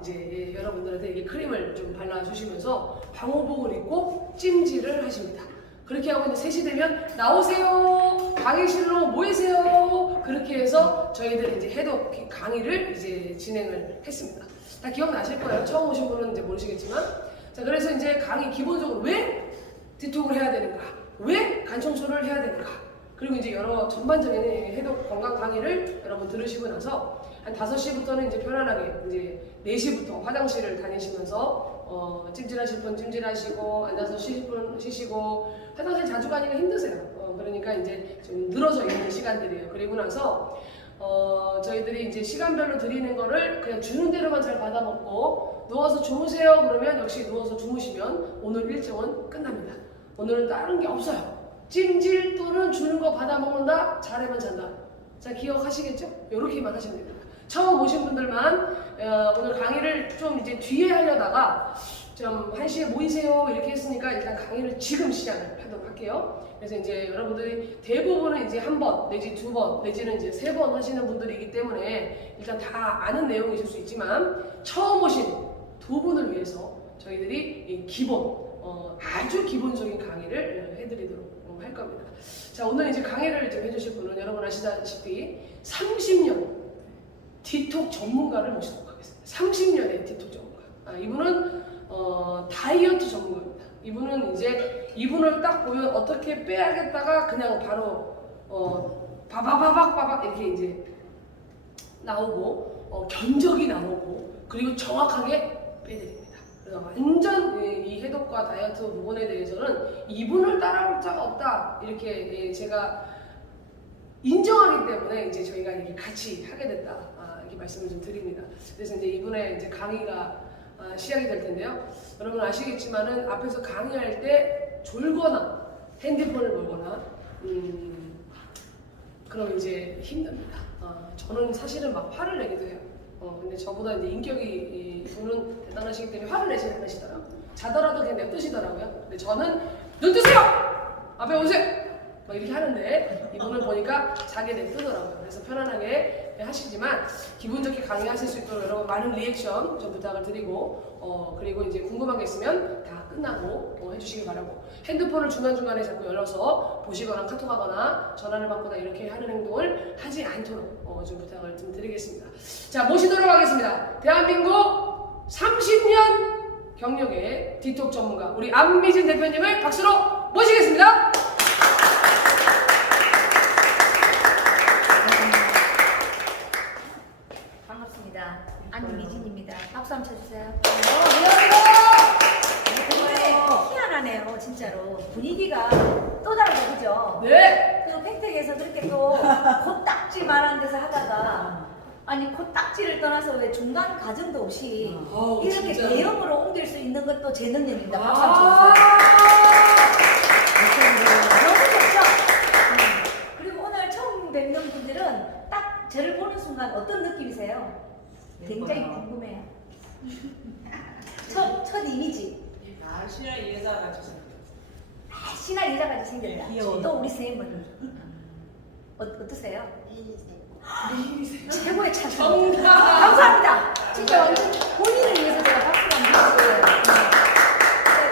이제 여러분들한테 이게 크림을 좀 발라주시면서 방호복을 입고 찜질을 하십니다. 그렇게 하고 이제 3시 되면 나오세요, 강의실로 모이세요. 그렇게 해서 저희들이 이제 해독 강의를 이제 진행을 했습니다. 다 기억나실 거예요. 처음 오신 분은 이제 모르시겠지만. 자, 그래서 이제 강의 기본적으로 왜 디톡을 해야 되는가, 왜 간 청소를 해야 되는가, 그리고 이제 여러 전반적인 해독 건강 강의를 여러분 들으시고 나서 한 5시부터는 이제 편안하게 이제 4시부터 화장실을 다니시면서 찜질하실 분 찜질하시고, 앉아서 쉬실 분 쉬시고. 화장실 자주 가기가 힘드세요. 그러니까 이제 좀 늘어져 있는 시간들이에요. 그리고 나서 저희들이 이제 시간별로 드리는 거를 그냥 주는 대로만 잘 받아먹고 누워서 주무세요 그러면 역시 누워서 주무시면 오늘 일정은 끝납니다. 오늘은 다른 게 없어요. 찜질 또는 주는 거 받아먹는다, 자래만 잔다. 자, 기억하시겠죠? 이렇게만 하시면 됩니다. 처음 오신 분들만 오늘 강의를 좀 이제 뒤에 하려다가 좀 1시에 모이세요 이렇게 했으니까 일단 강의를 지금 시작을 하도록 할게요. 그래서 이제 여러분들이 대부분은 이제 1번 내지 2번 내지는 이제 3번 하시는 분들이기 때문에 일단 다 아는 내용이실 수 있지만 처음 오신 2분을 위해서 저희들이 이 기본 아주 기본적인 강의를 해드리도록 할 겁니다. 자, 오늘 이제 강의를 좀 해주실 분은 여러분 아시다시피 30년 디톡 전문가를 모시도록 하겠습니다. 30년의 디톡 전문가. 이분은 다이어트 전문가입니다. 이분을 딱 보면 어떻게 빼야겠다가 그냥 바로 바바바박 이렇게 이제 나오고 견적이 나오고 그리고 정확하게 빼드립니다. 그래서 완전 이 해독과 다이어트 부분에 대해서는 이분을 따라올 자가 없다 이렇게 제가 인정하기 때문에 이제 저희가 이렇게 같이 하게 됐다 이렇게 말씀을 좀 드립니다. 그래서 이제 이분의 이제 강의가 시작이 될 텐데요. 여러분 아시겠지만은 앞에서 강의할 때 졸거나 핸드폰을 보거나 그럼 이제 힘듭니다. 저는 사실은 막 화를 내기도 해요. 근데 저보다 이제 인격이 이분은 대단하시기 때문에 화를 내지 않으시더라고요. 자더라도 그냥 냅두시더라고요. 근데 저는 눈 뜨세요! 앞에 오세요! 막 이렇게 하는데 이분은 보니까 자기 냅두더라고요. 그래서 편안하게 하시지만 기본적인 강의하실 수 있도록 여러분 많은 리액션 좀 부탁을 드리고 그리고 이제 궁금한 게 있으면 다 끝나고 해주시기 바라고, 핸드폰을 중간중간에 자꾸 열어서 보시거나 카톡하거나 전화를 받거나 이렇게 하는 행동을 하지 않도록 좀 부탁을 좀 드리겠습니다. 자, 모시도록 하겠습니다. 대한민국 30년 경력의 디톡 전문가 우리 안미진 대표님을 박수로 모시겠습니다. 안미진입니다. 박수 한번 쳐주세요. 안녕하세요. 희한하네요, 진짜로. 분위기가 또 다르죠, 그죠? 네. 그 팩트에서 그렇게 또 코딱지 말하는 데서 하다가 아니 코딱지를 떠나서 왜 중간 과정도 없이 이렇게 진짜. 대형으로 옮길 수 있는 것도 제 능력입니다. 박수 한번 쳐주세요. 너무 좋죠? 그리고 오늘 처음 뵙는 분들은 딱 저를 보는 순간 어떤 느낌이세요? 굉장히 궁금해요. 첫 이미지. 날씨나 여자같이 생겼어. 날씬한 여자같이 생겼다. 귀여워. 또 우리 쌤은 어떠세요? 최고의 찬스. 감사합니다. 진짜 완전 본인을 위해서 제가 박수를 한번 드렸어요.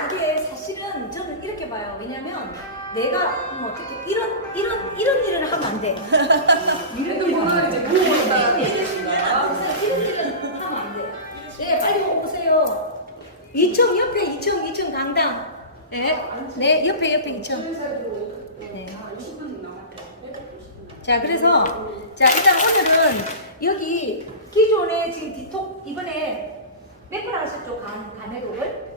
이게 사실은 저는 이렇게 봐요. 왜냐면 내가 어떻게 이런 일을 하면 안 돼. 핸드폰은 이제 그거 보니까 이런 일은 하면 안 돼. 네, 빨리 오세요. 2층 강당. 네, 옆에 2층. 네. 자, 그래서 일단 오늘은 여기 기존에 지금 디톡 이번에 몇 번 하셨죠? 간해독을?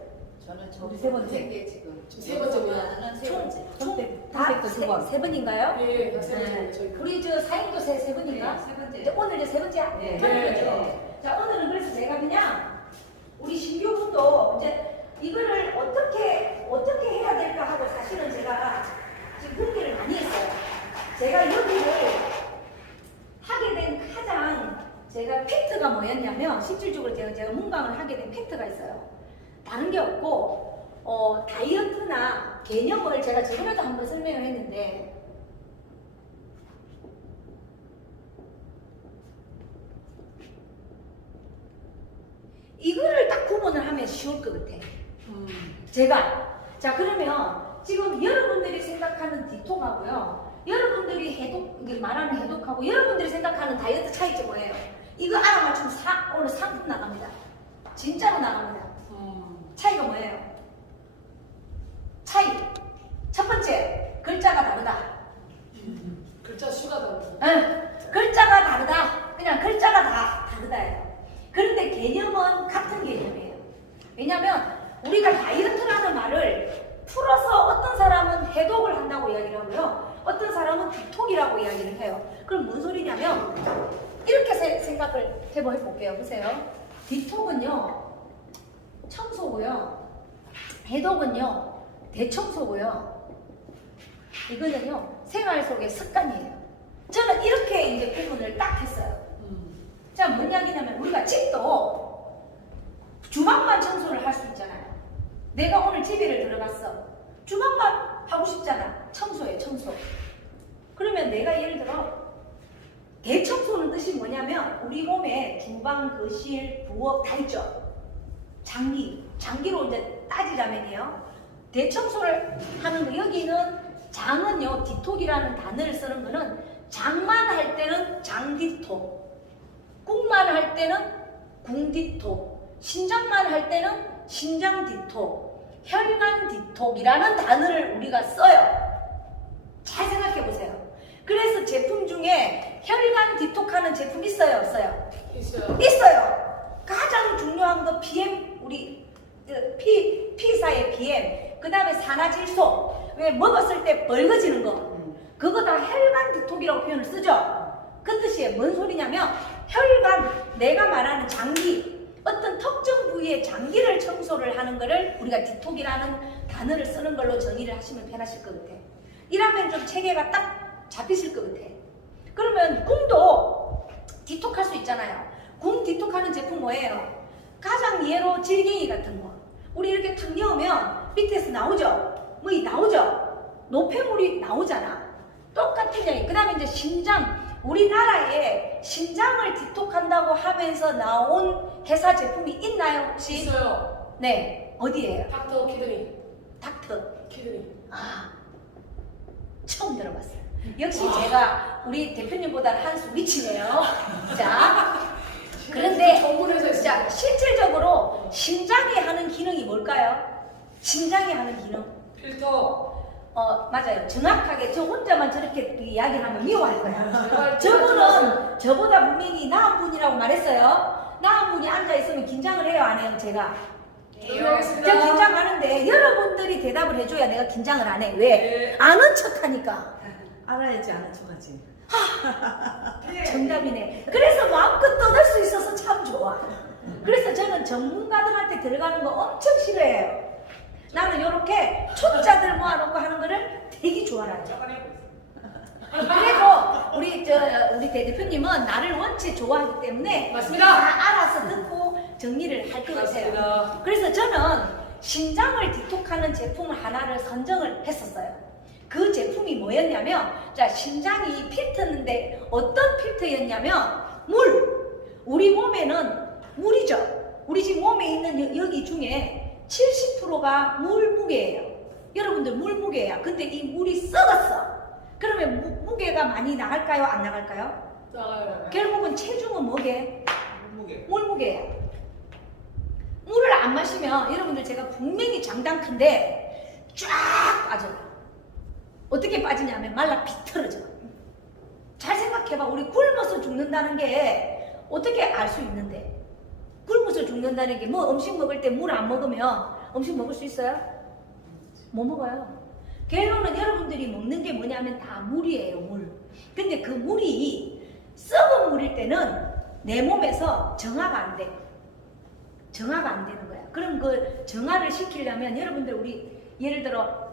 저는 우리 세 번째. 지금 세 번째입니다. 세 번인가요? 예, 다 세 번째. 네. 저희 우리 저 사인도 세 번인가? 네, 세 번째. 이제 오늘 이제 세 번째 네. 편이죠. 자, 오늘은 그래서 제가 그냥 우리 신규분도 이제 이거를 어떻게 해야 될까 하고 사실은 제가 지금 공개를 많이 했어요. 제가 여기를 하게 된 가장 제가 팩트가 뭐였냐면 실질적으로 제가 문강을 하게 된 팩트가 있어요. 다른 게 없고 다이어트나 개념을 제가 저번에도 한번 설명을 했는데 이거를 딱 구분을 하면 쉬울 것 같아. 제가. 자, 그러면 지금 여러분들이 생각하는 디톡하고요. 여러분들이 이게 말하는 해독하고 여러분들이 생각하는 다이어트 차이점 뭐예요? 이거 알아맞추면 오늘 상품 나갑니다. 진짜로 나갑니다. 차이가 뭐예요? 차이. 첫 번째, 글자가 다르다. 글자 수가 다르다. 응, 글자가 다르다. 그냥 글자가 다 다르다예요. 그런데 개념은 같은 개념이에요. 왜냐면 우리가 다이어트라는 말을 풀어서 어떤 사람은 해독을 한다고 이야기를 하고요. 어떤 사람은 디톡이라고 이야기를 해요. 그럼 뭔 소리냐면 이렇게 생각을 해볼게요. 보세요. 디톡은요, 청소고요. 해독은요, 대청소고요. 이거는요, 생활 속의 습관이에요. 저는 이렇게 이제 구분을 딱 했어요. 자, 뭔 이야기냐면 우리가 집도 주방만 청소를 할 수 있잖아요. 내가 오늘 집에를 들어갔어. 주방만 하고 싶잖아. 청소해, 청소. 그러면 내가 예를 들어 대청소는 뜻이 뭐냐면 우리 몸에 주방, 거실, 부엌 다 있죠. 장기로 이제 따지자면요. 대청소를 하는 거, 여기는 장은요, 디톡이라는 단어를 쓰는 거는 장만 할 때는 장디톡, 국만 할 때는 궁디톡, 신장만 할 때는 신장디톡, 혈관디톡이라는 단어를 우리가 써요. 잘 생각해 보세요. 그래서 제품 중에 혈관 디톡하는 제품 있어요, 없어요? 있어요. 있어요. 가장 중요한 거 BM, 우리 P사의 BM, 그 다음에 산화질소, 왜 먹었을 때 벌거지는 거, 그거 다 혈관 디톡이라고 표현을 쓰죠. 그 뜻이에요. 뭔 소리냐면 혈관, 내가 말하는 장기, 어떤 특정 부위의 장기를 청소를 하는 거를 우리가 디톡이라는 단어를 쓰는 걸로 정의를 하시면 편하실 것 같아요. 이러면 좀 체계가 딱 잡히실 것 같아요. 그러면 궁도 디톡할 수 있잖아요. 궁 디톡하는 제품 뭐예요? 가장 예로 질갱이 같은 거. 우리 이렇게 탁 넣으면 밑에서 나오죠? 뭐이 나오죠? 노폐물이 나오잖아. 똑같은 얘기. 그 다음에 이제 신장. 우리나라에 신장을 디톡한다고 하면서 나온 회사 제품이 있나요, 혹시? 있어요. 네. 어디예요? 닥터 키드니. 닥터. 키드니. 아, 처음 들어봤어요. 역시 제가 우리 대표님보다는 한 수 위치네요. 자, 그런데 전문에서 있어요. 자, 실질적으로 신장이 하는 기능이 뭘까요? 신장이 하는 기능. 필터. 맞아요. 정확하게 저 혼자만 저렇게 이야기하면 미워할 거야. 제발 저분은 저보다 분명히 나은 분이라고 말했어요. 나은 분이 앉아있으면 긴장을 해요, 안 해요, 제가? 알겠습니다. 제가 긴장하는데 여러분들이 대답을 해줘야 내가 긴장을 안 해. 왜? 네. 아는 척하니까. 알아야지 아는 척하지. 정답이네. 그래서 마음껏 떠들 수 있어서 참 좋아. 그래서 저는 전문가들한테 들어가는 거 엄청 싫어해요. 나는 이렇게 초짜들 모아놓고 하는 거를 되게 좋아하죠. 그리고 우리 대표님은 나를 원체 좋아하기 때문에 맞습니다. 다 알아서 듣고 정리를 할 것 같아요. 맞습니다. 그래서 저는 신장을 디톡하는 제품 하나를 선정을 했었어요. 그 제품이 뭐였냐면, 자, 신장이 필터인데 어떤 필터였냐면 물. 우리 몸에는 물이죠. 우리 지금 몸에 있는 여기 중에 70%가 물 무게예요. 여러분들 물 무게야. 근데 이 물이 썩었어. 그러면 무게가 많이 나갈까요? 안 나갈까요? 나가요. 결국은 체중은 뭐게? 몸무게. 물 무게예요. 물을 안 마시면 여러분들 제가 분명히 장단 큰데 쫙 빠져요. 어떻게 빠지냐면 말라 비틀어져. 잘 생각해봐. 우리 굶어서 죽는다는 게 어떻게 알 수 있는데? 굶어서 죽는다는 게 뭐 음식 먹을 때 물 안 먹으면 음식 먹을 수 있어요? 못 먹어요. 결론은 여러분들이 먹는 게 뭐냐면 다 물이에요, 물. 근데 그 물이 썩은 물일 때는 내 몸에서 정화가 안 돼. 정화가 안 되는 거야. 그럼 그 정화를 시키려면 여러분들 우리 예를 들어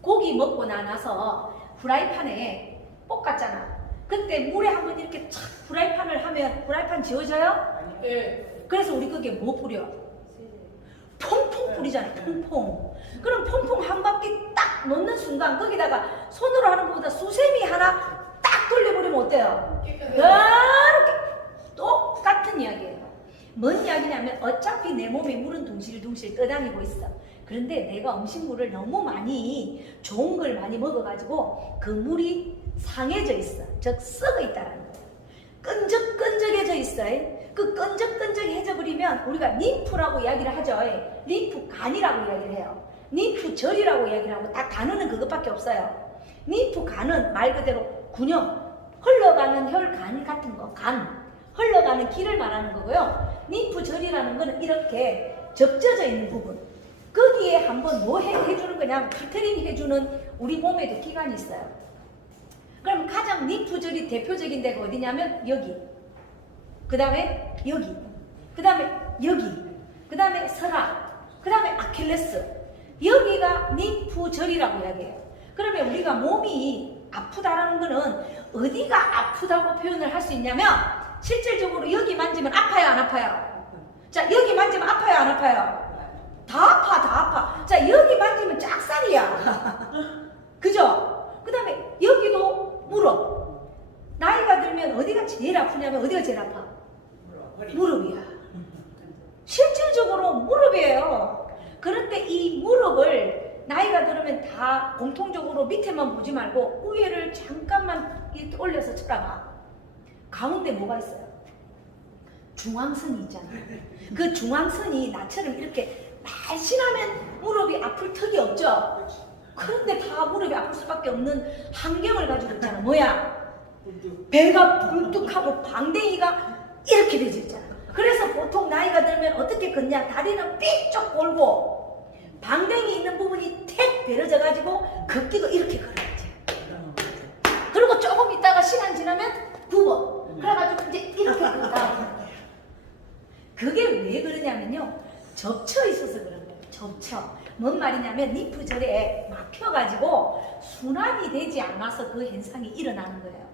고기 먹고 나서 후라이팬에 볶았잖아. 그때 물에 한번 이렇게 착 후라이팬을 하면 후라이팬 지워져요? 예. 그래서 우리 거기에 뭐 뿌려? 퐁퐁 뿌리잖아, 퐁퐁. 그럼 퐁퐁 한 바퀴 딱 놓는 순간 거기다가 손으로 하는 것보다 수세미 하나 딱 돌려버리면 어때요? 깨끗해요. 이렇게 똑같은 이야기예요. 뭔 이야기냐면 어차피 내 몸에 물은 둥실둥실 떠다니고 있어. 그런데 내가 음식물을 너무 많이 좋은 걸 많이 먹어가지고 그 물이 상해져 있어. 즉 썩어 있다라는 거야. 끈적끈적해져 있어. 그 끈적끈적해져 버리면 우리가 림프라고 이야기를 하죠. 림프간이라고 이야기를 해요. 림프절이라고 이야기를 하고 딱 단어는 그것밖에 없어요. 림프간은 말 그대로 균형, 흘러가는 혈관 같은 거, 간, 흘러가는 길을 말하는 거고요. 림프절이라는 거는 이렇게 접져져 있는 부분. 거기에 한번 뭐 해주는 거냐면 필터링 해주는 우리 몸에도 기관이 있어요. 그럼 가장 림프절이 대표적인 데가 어디냐면 여기, 그 다음에 여기, 그 다음에 여기, 그 다음에 서랍, 그 다음에 아킬레스. 여기가 림프절이라고 이야기해요. 그러면 우리가 몸이 아프다라는 거는 어디가 아프다고 표현을 할 수 있냐면 실질적으로 여기 만지면 아파요 안 아파요? 자 여기 만지면 아파요 안 아파요? 다 아파 다 아파. 자 여기 만지면 짝살이야. 그죠? 그 다음에 여기도 무릎. 나이가 들면 어디가 제일 아프냐면 어디가 제일 아파? 무릎이야. 실질적으로 무릎이에요. 그런데 이 무릎을 나이가 들으면 다 공통적으로 밑에만 보지 말고 위에를 잠깐만 이렇게 올려서 쳐다봐. 가운데 뭐가 있어요? 중앙선이 있잖아요. 그 중앙선이 나처럼 이렇게 날씬하면 무릎이 아플 턱이 없죠. 그런데 다 무릎이 아플 수밖에 없는 환경을 가지고 있잖아. 뭐야? 배가 붕뚝하고 방댕이가 이렇게 되어 있잖아. 그래서 보통 나이가 들면 어떻게 걷냐? 다리는 삐쭉 골고 방댕이 있는 부분이 택 베려져 가지고 걷기도 이렇게 걸어야지. 그리고 조금 있다가 시간 지나면 굽어. 그래가지고 이제 이렇게 걷다. 그게 왜 그러냐면요, 접쳐 있어서 그런 거예요. 접쳐. 뭔 말이냐면 림프절에 막혀가지고 순환이 되지 않아서 그 현상이 일어나는 거예요.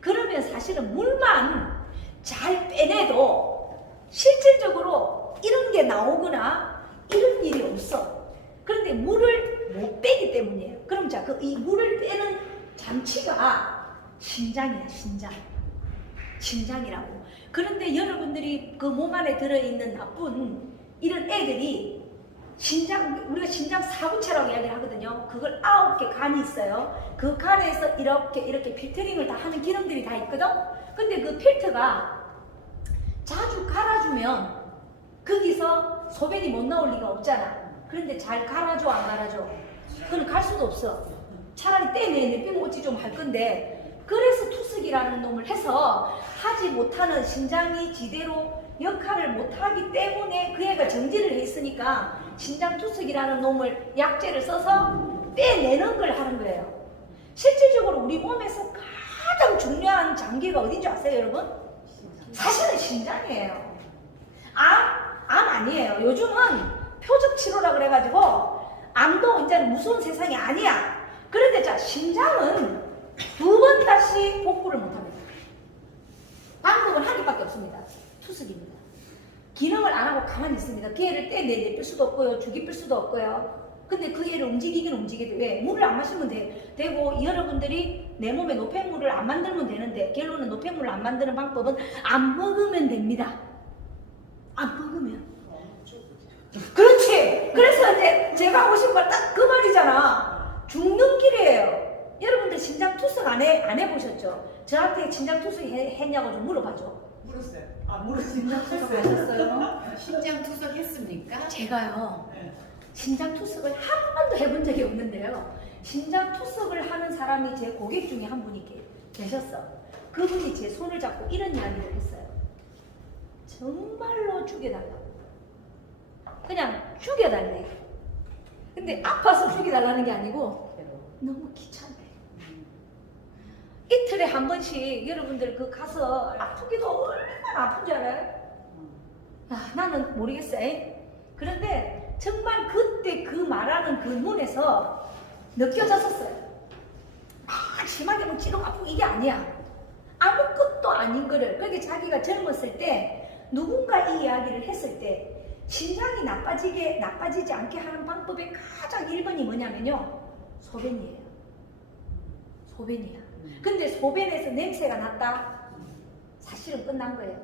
그러면 사실은 물만 잘 빼내도 실질적으로 이런 게 나오거나 이런 일이 없어. 그런데 물을 못 빼기 때문이에요. 그럼 자, 이 물을 빼는 장치가 신장이야, 신장. 신장이라고. 그런데 여러분들이 그 몸 안에 들어있는 나쁜 이런 애들이 신장, 우리가 신장 사구체라고 이야기를 하거든요. 그걸 9개 간이 있어요. 그 간에서 이렇게 필터링을 다 하는 기능들이 다 있거든. 근데 그 필터가 자주 갈아주면 거기서 소변이 못 나올 리가 없잖아. 그런데 잘 갈아줘 안 갈아줘? 그건 갈 수도 없어. 차라리 떼내 삥 어찌 좀 할 건데. 그래서 투석이라는 놈을 해서 하지 못하는 신장이 지대로 역할을 못하기 때문에 그 애가 정지를 했으니까 신장 투석이라는 놈을 약제를 써서 빼내는 걸 하는 거예요. 실질적으로 우리 몸에서 가장 중요한 장기가 어딘지 아세요, 여러분? 사실은 신장이에요. 암 아니에요. 요즘은 표적 치료라 그래가지고 암도 이제 무서운 세상이 아니야. 그런데 자, 신장은 2번 다시 복구를 못합니다. 방법은 한 개밖에 없습니다. 투석입니다. 기능을 안 하고 가만히 있습니다. 그 애를 떼낼 수도 없고요. 죽이 뺄 수도 없고요. 근데 그 애를 움직이긴 움직여도 왜? 물을 안 마시면 되고 여러분들이 내 몸에 노폐물을 안 만들면 되는데 결론은 노폐물을 안 만드는 방법은 안 먹으면 됩니다. 안 먹으면. 그렇지. 그래서 이제 제가 하고 싶은 말 딱 그 말이잖아. 죽는 길이에요. 여러분들 신장 투석 안 해보셨죠? 저한테 신장 투석 했냐고 좀 물어봐줘. 물었어요. 물었어요. 신장 투석 하셨어요? 심장 투석했습니까? 제가요. 네. 신장 투석을 한 번도 해본 적이 없는데요. 신장 투석을 하는 사람이 제 고객 중에 한 분이 계셨어. 그분이 제 손을 잡고 이런 이야기를 했어요. 정말로 죽여달라고. 그냥 죽여달래. 근데 아파서 죽여달라는 게 아니고 너무 귀찮대. 이틀에 한 번씩 여러분들 그 가서 아프기도 얼마나 아픈지 알아요? 나는 모르겠어. 그런데 정말 그때 그 말하는 그 눈에서 느껴졌었어요. 심하게 뭐 지금 아프고 이게 아니야. 아무것도 아닌 거를. 그렇게 자기가 젊었을 때 누군가 이 이야기를 했을 때 신장이 나빠지지 않게 하는 방법의 가장 1번이 뭐냐면요, 소변이에요. 소변이야. 근데 소변에서 냄새가 났다? 사실은 끝난 거예요.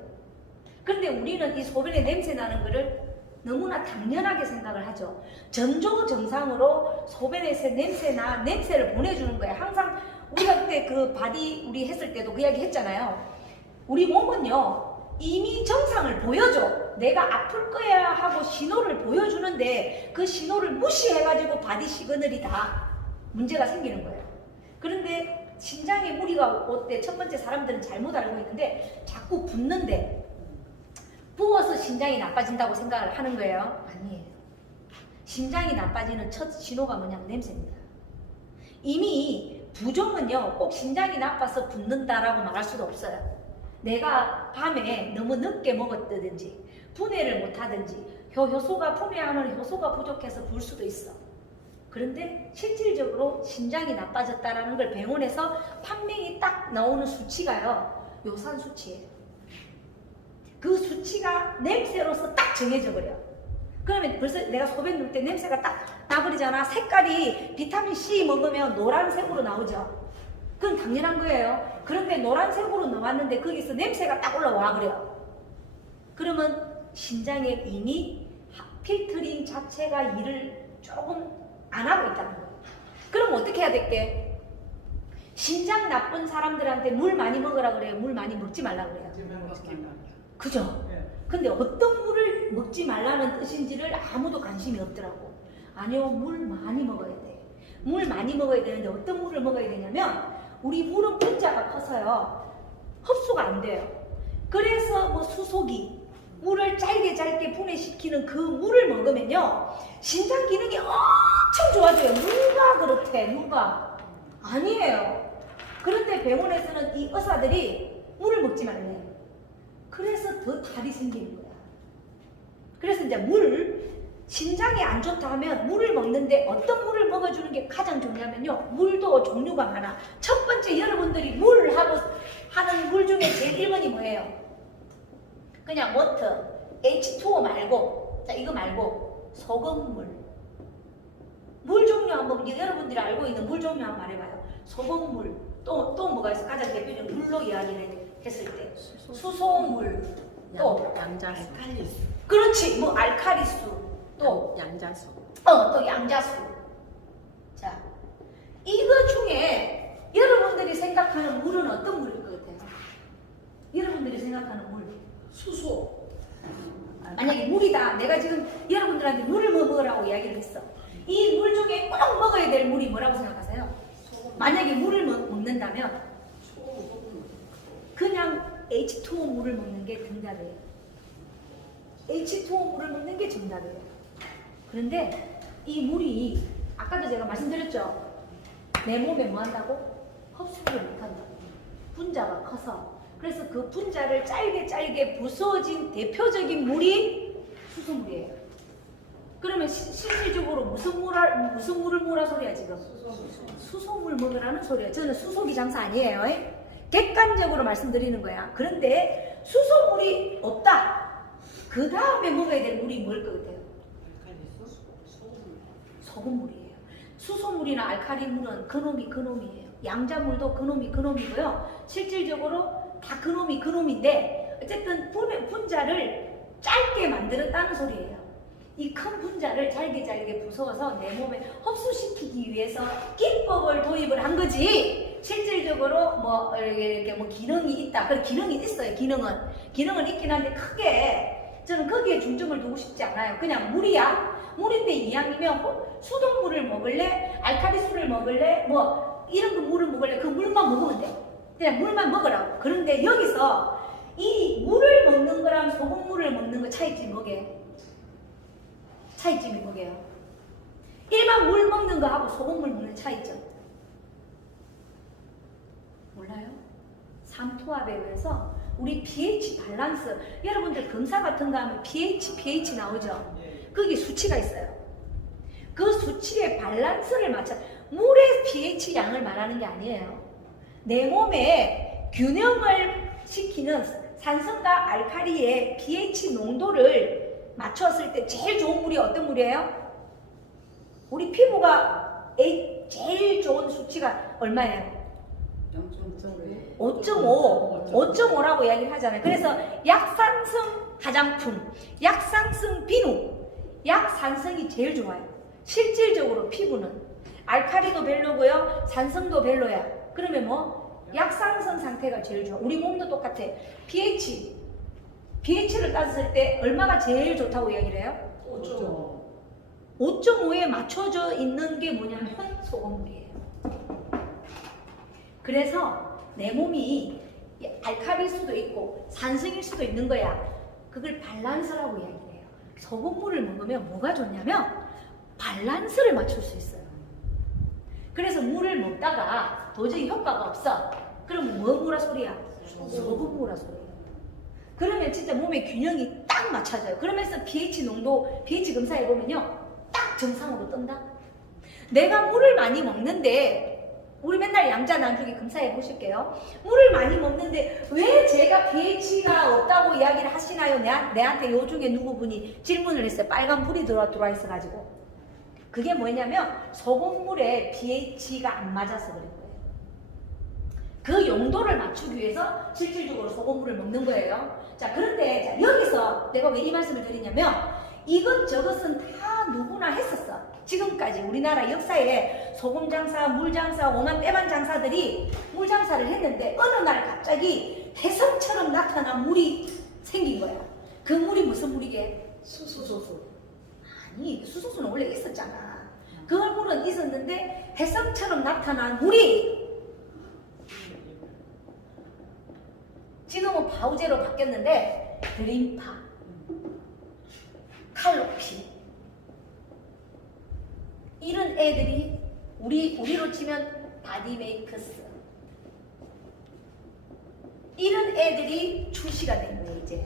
그런데 우리는 이 소변에 냄새 나는 거를 너무나 당연하게 생각을 하죠. 전조증상으로 소변에서 냄새를 보내주는 거예요. 항상 우리가 그때 그 바디 우리 했을 때도 그 이야기 했잖아요. 우리 몸은요 이미 정상을 보여줘. 내가 아플 거야 하고 신호를 보여주는데 그 신호를 무시해가지고 바디 시그널이 다 문제가 생기는 거예요. 그런데 심장에 무리가 올 때 첫 번째 사람들은 잘못 알고 있는데 자꾸 붓는데 부어서 심장이 나빠진다고 생각을 하는 거예요. 아니에요. 심장이 나빠지는 첫 신호가 뭐냐면 냄새입니다. 이미 부종은요 꼭 심장이 나빠서 붓는다라고 말할 수도 없어요. 내가 밤에 너무 늦게 먹었다든지 분해를 못하든지 효소가 분해하는 효소가 부족해서 불 수도 있어. 그런데 실질적으로 심장이 나빠졌다라는 걸 병원에서 판명이 딱 나오는 수치가요 요산 수치예요. 그 수치가 냄새로서 딱 정해져 버려. 그러면 벌써 내가 소변 넣을 때 냄새가 딱 나버리잖아. 색깔이 비타민 C 먹으면 노란색으로 나오죠. 그건 당연한 거예요. 그런데 노란색으로 나왔는데 거기서 냄새가 딱 올라와 버려. 그러면 심장에 이미 필터링 자체가 일을 조금 안 하고 있다는 거예요. 그럼 어떻게 해야 될게? 심장 나쁜 사람들한테 물 많이 먹으라 그래요? 물 많이 먹지 말라 그래요? 그죠? 근데 어떤 물을 먹지 말라는 뜻인지를 아무도 관심이 없더라고. 아니요, 물 많이 먹어야 돼. 물 많이 먹어야 되는데 어떤 물을 먹어야 되냐면 우리 물은 분자가 커서요 흡수가 안 돼요. 그래서 뭐 수소기 물을 짧게 분해시키는 그 물을 먹으면요 심장 기능이 엄청 좋아져요. 누가 그렇대? 누가? 아니에요. 그런데 병원에서는 이 의사들이 물을 먹지 말래요. 그래서 더 탈이 생기는 거야. 그래서 이제 심장이 안 좋다 하면 물을 먹는데 어떤 물을 먹어주는 게 가장 좋냐면요 물도 종류가 많아. 첫 번째 여러분들이 물 하고 하는 물 중에 제일 1번이 뭐예요? 그냥 워터, H2O 말고, 자 이거 말고 소금물. 물 종류 한번 여러분들이 알고 있는 물 종류 한번 말해봐요. 소금물. 또 뭐가 있어? 가장 대표적인 물로 이야기를 했을 때 수소물, 또 양자수. 그렇지, 뭐 알칼리수, 또 양자수. 또 양자수. 자, 이거 중에 여러분들이 생각하는 물은 어떤 물일 것 같아요? 여러분들이 생각하는 물. 수소. 만약에 물이다. 내가 지금 여러분들한테 물을 먹으라고 이야기를 했어. 이 물 중에 꼭 먹어야 될 물이 뭐라고 생각하세요? 만약에 물을 먹는다면 그냥 H2O 물을 먹는 게 정답이에요. H2O 물을 먹는 게 정답이에요. 그런데 이 물이 아까도 제가 말씀드렸죠. 내 몸에 뭐 한다고? 흡수를 못한다고. 분자가 커서. 그래서 그 분자를 짧게 부서진 대표적인 물이 수소물이에요. 그러면 실질적으로 무슨 물을 뭐라 소리야 지금? 수소물 먹으라는 소리야. 저는 수소기 장사 아니에요. 객관적으로 말씀드리는 거야. 그런데 수소물이 없다. 그 다음에 먹어야 될 물이 뭘 것 같아요? 소금물이에요. 수소물이나 알칼리물은 그놈이에요. 양자물도 그놈이고요. 실질적으로 다 그놈인데 어쨌든 분자를 짧게 만들었다는 소리예요. 이 큰 분자를 잘게 부숴서 내 몸에 흡수시키기 위해서 기법을 도입을 한 거지. 실질적으로 이렇게 기능이 있다. 그 기능이 있어요. 기능은 있긴 한데 크게 저는 거기에 중점을 두고 싶지 않아요. 그냥 물이야. 물인데 이왕이면 수돗물을 먹을래, 알칼리수를 먹을래, 이런 거 물을 먹을래. 그 물만 먹으면 돼. 그냥 물만 먹으라고. 그런데 여기서 이 물을 먹는 거랑 소금물을 먹는 거 차이점이 뭐게요? 일반 물 먹는 거하고 소금물 먹는 차이점 몰라요? 삼투압에 의해서 우리 pH 밸런스, 여러분들 검사 같은 거 하면 pH 나오죠? 거기 수치가 있어요. 그 수치의 밸런스를 맞춰. 물의 pH 양을 말하는 게 아니에요. 내 몸에 균형을 시키는 산성과 알칼리의 pH 농도를 맞췄을 때 제일 좋은 물이 어떤 물이에요? 우리 피부가 제일 좋은 수치가 얼마예요? 0.5. 5.5라고 이야기를 하잖아요. 그래서 약산성 화장품, 약산성 비누, 약산성이 제일 좋아요. 실질적으로 피부는 알칼리도 별로고요, 산성도 별로야. 그러면 뭐 약산성 상태가 제일 좋아. 우리 몸도 똑같아. pH를 따졌을 때 얼마가 제일 좋다고 이야기를 해요? 5.5에 맞춰져 있는 게 뭐냐면 소금물이에요. 그래서 내 몸이 알칼리일 수도 있고 산성일 수도 있는 거야. 그걸 밸런스라고 이야기해요. 소금물을 먹으면 뭐가 좋냐면 밸런스를 맞출 수 있어요. 그래서 물을 먹다가 도저히 효과가 없어. 그럼 뭐 무라 소리야? 소금무라 소리야. 그러면 진짜 몸의 균형이 딱 맞춰져요. 그러면서 pH 농도, pH 검사해보면요, 딱 정상으로 뜬다. 내가 물을 많이 먹는데, 우리 맨날 양자 나누기 검사해 보실게요. 물을 많이 먹는데 왜 제가 pH가 없다고 이야기를 하시나요? 내한테 요 중에 누구분이 질문을 했어요. 빨간 불이 들어와 있어가지고. 그게 뭐냐면 소금물에 pH가 안 맞아서 그런 거예요. 그 용도를 맞추기 위해서 실질적으로 소금물을 먹는 거예요. 자, 그런데 자, 여기서 내가 왜 이 말씀을 드리냐면 이것저것은 다 누구나 했었어. 지금까지 우리나라 역사에 소금 장사, 물 장사, 오만 빼만 장사들이 물 장사를 했는데 어느 날 갑자기 해성처럼 나타난 물이 생긴 거야. 그 물이 무슨 물이게? 수소수. 아니, 수소수는 원래 있었잖아. 그 물은 있었는데 해성처럼 나타난 물이 지금은 파우제로 바뀌었는데 드림파, 칼로피 이런 애들이 우리로 치면 바디메이크스 이런 애들이 출시가 된 거예요. 이제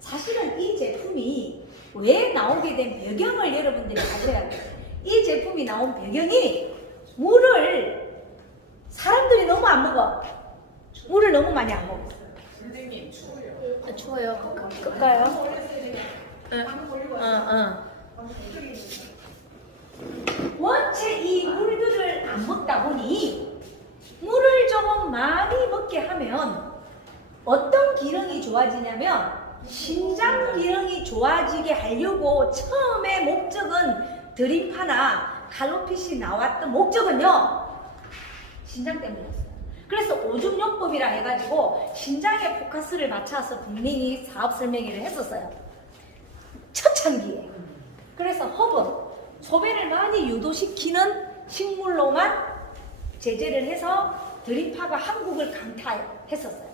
사실은 이 제품이 왜 나오게 된 배경을 여러분들이 아셔야 돼요. 이 제품이 나온 배경이 물을 사람들이 너무 안 먹어. 물을 너무 많이 안 먹어. 선생님 추워요. 추워요. 끌까요? 원체 이 물들을 안 먹다 보니 물을 조금 많이 먹게 하면 어떤 기능이 좋아지냐면 신장 기능이 좋아지게 하려고 처음에 목적은 드림파나 칼로핏이 나왔던 목적은요 신장 때문이었어요. 그래서 오줌요법이라 해가지고 신장에 포커스를 맞춰서 분명히 사업 설명회를 했었어요. 초창기에. 그래서 허브, 소변을 많이 유도시키는 식물로만 제재를 해서 드림파가 한국을 강타했었어요.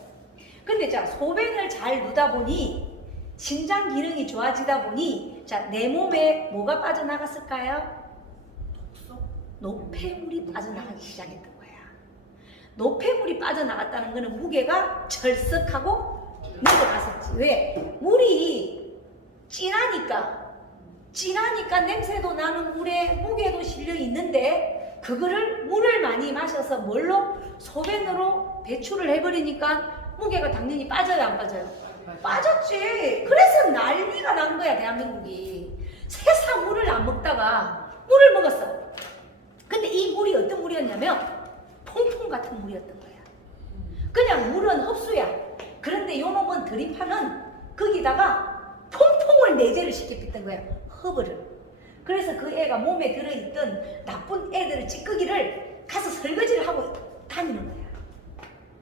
근데 자, 소변을 잘 누다 보니 신장 기능이 좋아지다 보니 자, 내 몸에 뭐가 빠져나갔을까요? 노폐물이 빠져나가기 시작했던 거야. 노폐물이 빠져나갔다는 것은 무게가 절석하고 내려갔었지. 왜? 물이 진하니까 냄새도 나는 물에 무게도 실려 있는데 그거를 물을 많이 마셔서 뭘로? 소변으로 배출을 해버리니까 무게가 당연히 빠져요, 안 빠져요? 빠졌지. 그래서 난리가 난 거야, 대한민국이. 세상 물을 안 먹다가 물을 먹었어. 근데 이 물이 어떤 물이었냐면 퐁퐁 같은 물이었던 거야. 그냥 물은 흡수야. 그런데 요 놈은 드림파는 거기다가 퐁퐁을 내재를 시켰던 거야. 허브를. 그래서 그 애가 몸에 들어있던 나쁜 애들을 찌꺼기를 가서 설거지를 하고 다니는 거야.